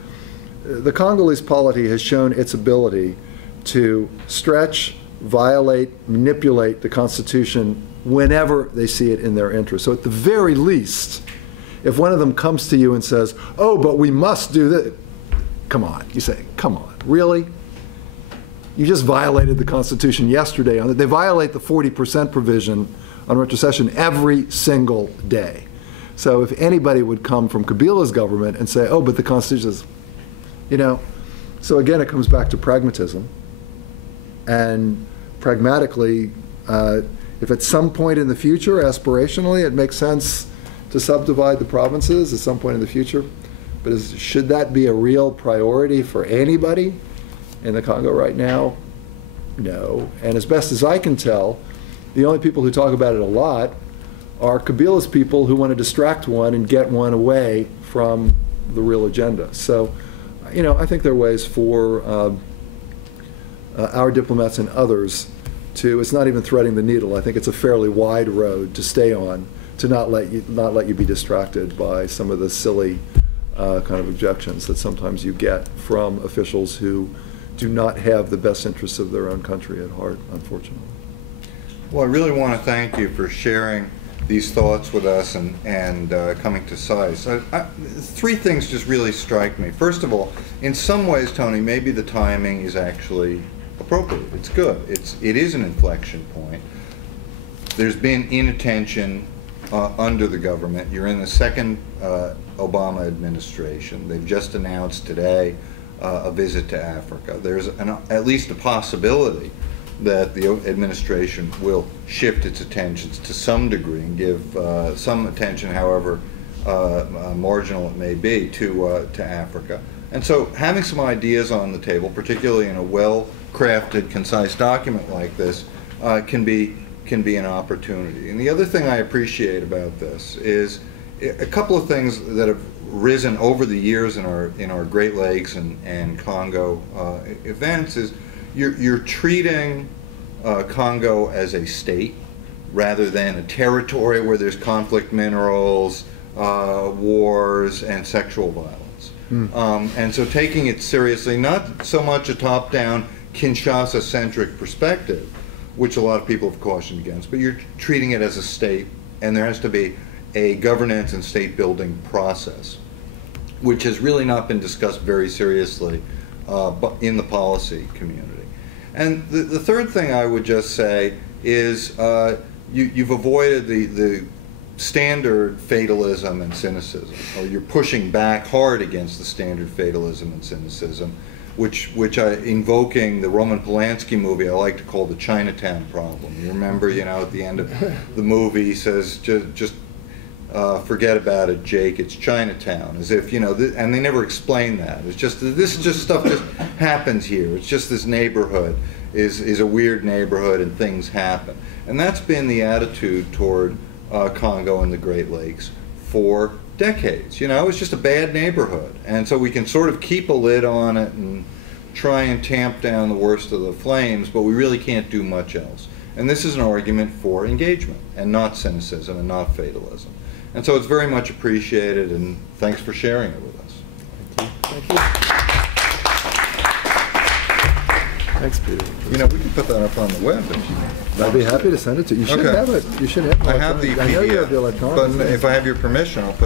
the Congolese polity has shown its ability to stretch, violate, manipulate the Constitution whenever they see it in their interest. So at the very least, if one of them comes to you and says, oh, but we must do this, come on. You say, come on, really? You just violated the Constitution yesterday. They violate the 40% provision on retrocession every single day. So if anybody would come from Kabila's government and say, oh, but the Constitution is, you know, so again, it comes back to pragmatism. And pragmatically, if at some point in the future, aspirationally, it makes sense to subdivide the provinces at some point in the future, but should that be a real priority for anybody in the Congo right now? No. And as best as I can tell, the only people who talk about it a lot are Kabila's people who want to distract one and get one away from the real agenda. So, you know, I think there are ways for our diplomats and others to, it's not even threading the needle. I think it's a fairly wide road to stay on, to not let you be distracted by some of the silly kind of objections that sometimes you get from officials who do not have the best interests of their own country at heart, unfortunately. Well, I really want to thank you for sharing these thoughts with us and coming to size. Three things just really strike me. First of all, in some ways, Tony, maybe the timing is actually appropriate. It's good. It is an inflection point. There's been inattention under the government. You're in the second Obama administration. They've just announced today a visit to Africa. There's at least a possibility that the administration will shift its attentions to some degree and give some attention, however marginal it may be, to Africa. And so having some ideas on the table, particularly in a well-crafted, concise document like this, can be an opportunity. And the other thing I appreciate about this is a couple of things that have risen over the years in our Great Lakes and Congo events is you're treating Congo as a state rather than a territory where there's conflict minerals, wars, and sexual violence. And so taking it seriously, not so much a top-down Kinshasa-centric perspective, which a lot of people have cautioned against, but you're treating it as a state, and there has to be a governance and state-building process, which has really not been discussed very seriously in the policy community. And the third thing I would just say is you've avoided the standard fatalism and cynicism, or you're pushing back hard against the standard fatalism and cynicism, which invoking the Roman Polanski movie I like to call the Chinatown problem. You remember, at the end of the movie he says, just forget about it, Jake, it's Chinatown, as if, and they never explain that. It's just, stuff just happens here. It's just this neighborhood is a weird neighborhood and things happen. And that's been the attitude toward Congo and the Great Lakes for decades. It's just a bad neighborhood. And so we can sort of keep a lid on it and try and tamp down the worst of the flames, but we really can't do much else. And this is an argument for engagement and not cynicism and not fatalism. And so it's very much appreciated, and thanks for sharing it with us. Thank you. Thanks, Peter. We can put that up on the web. I'd be happy to send it to you. You should have it. You should have it. I have the PDF, I know you have the electronic. But if I have your permission, I'll put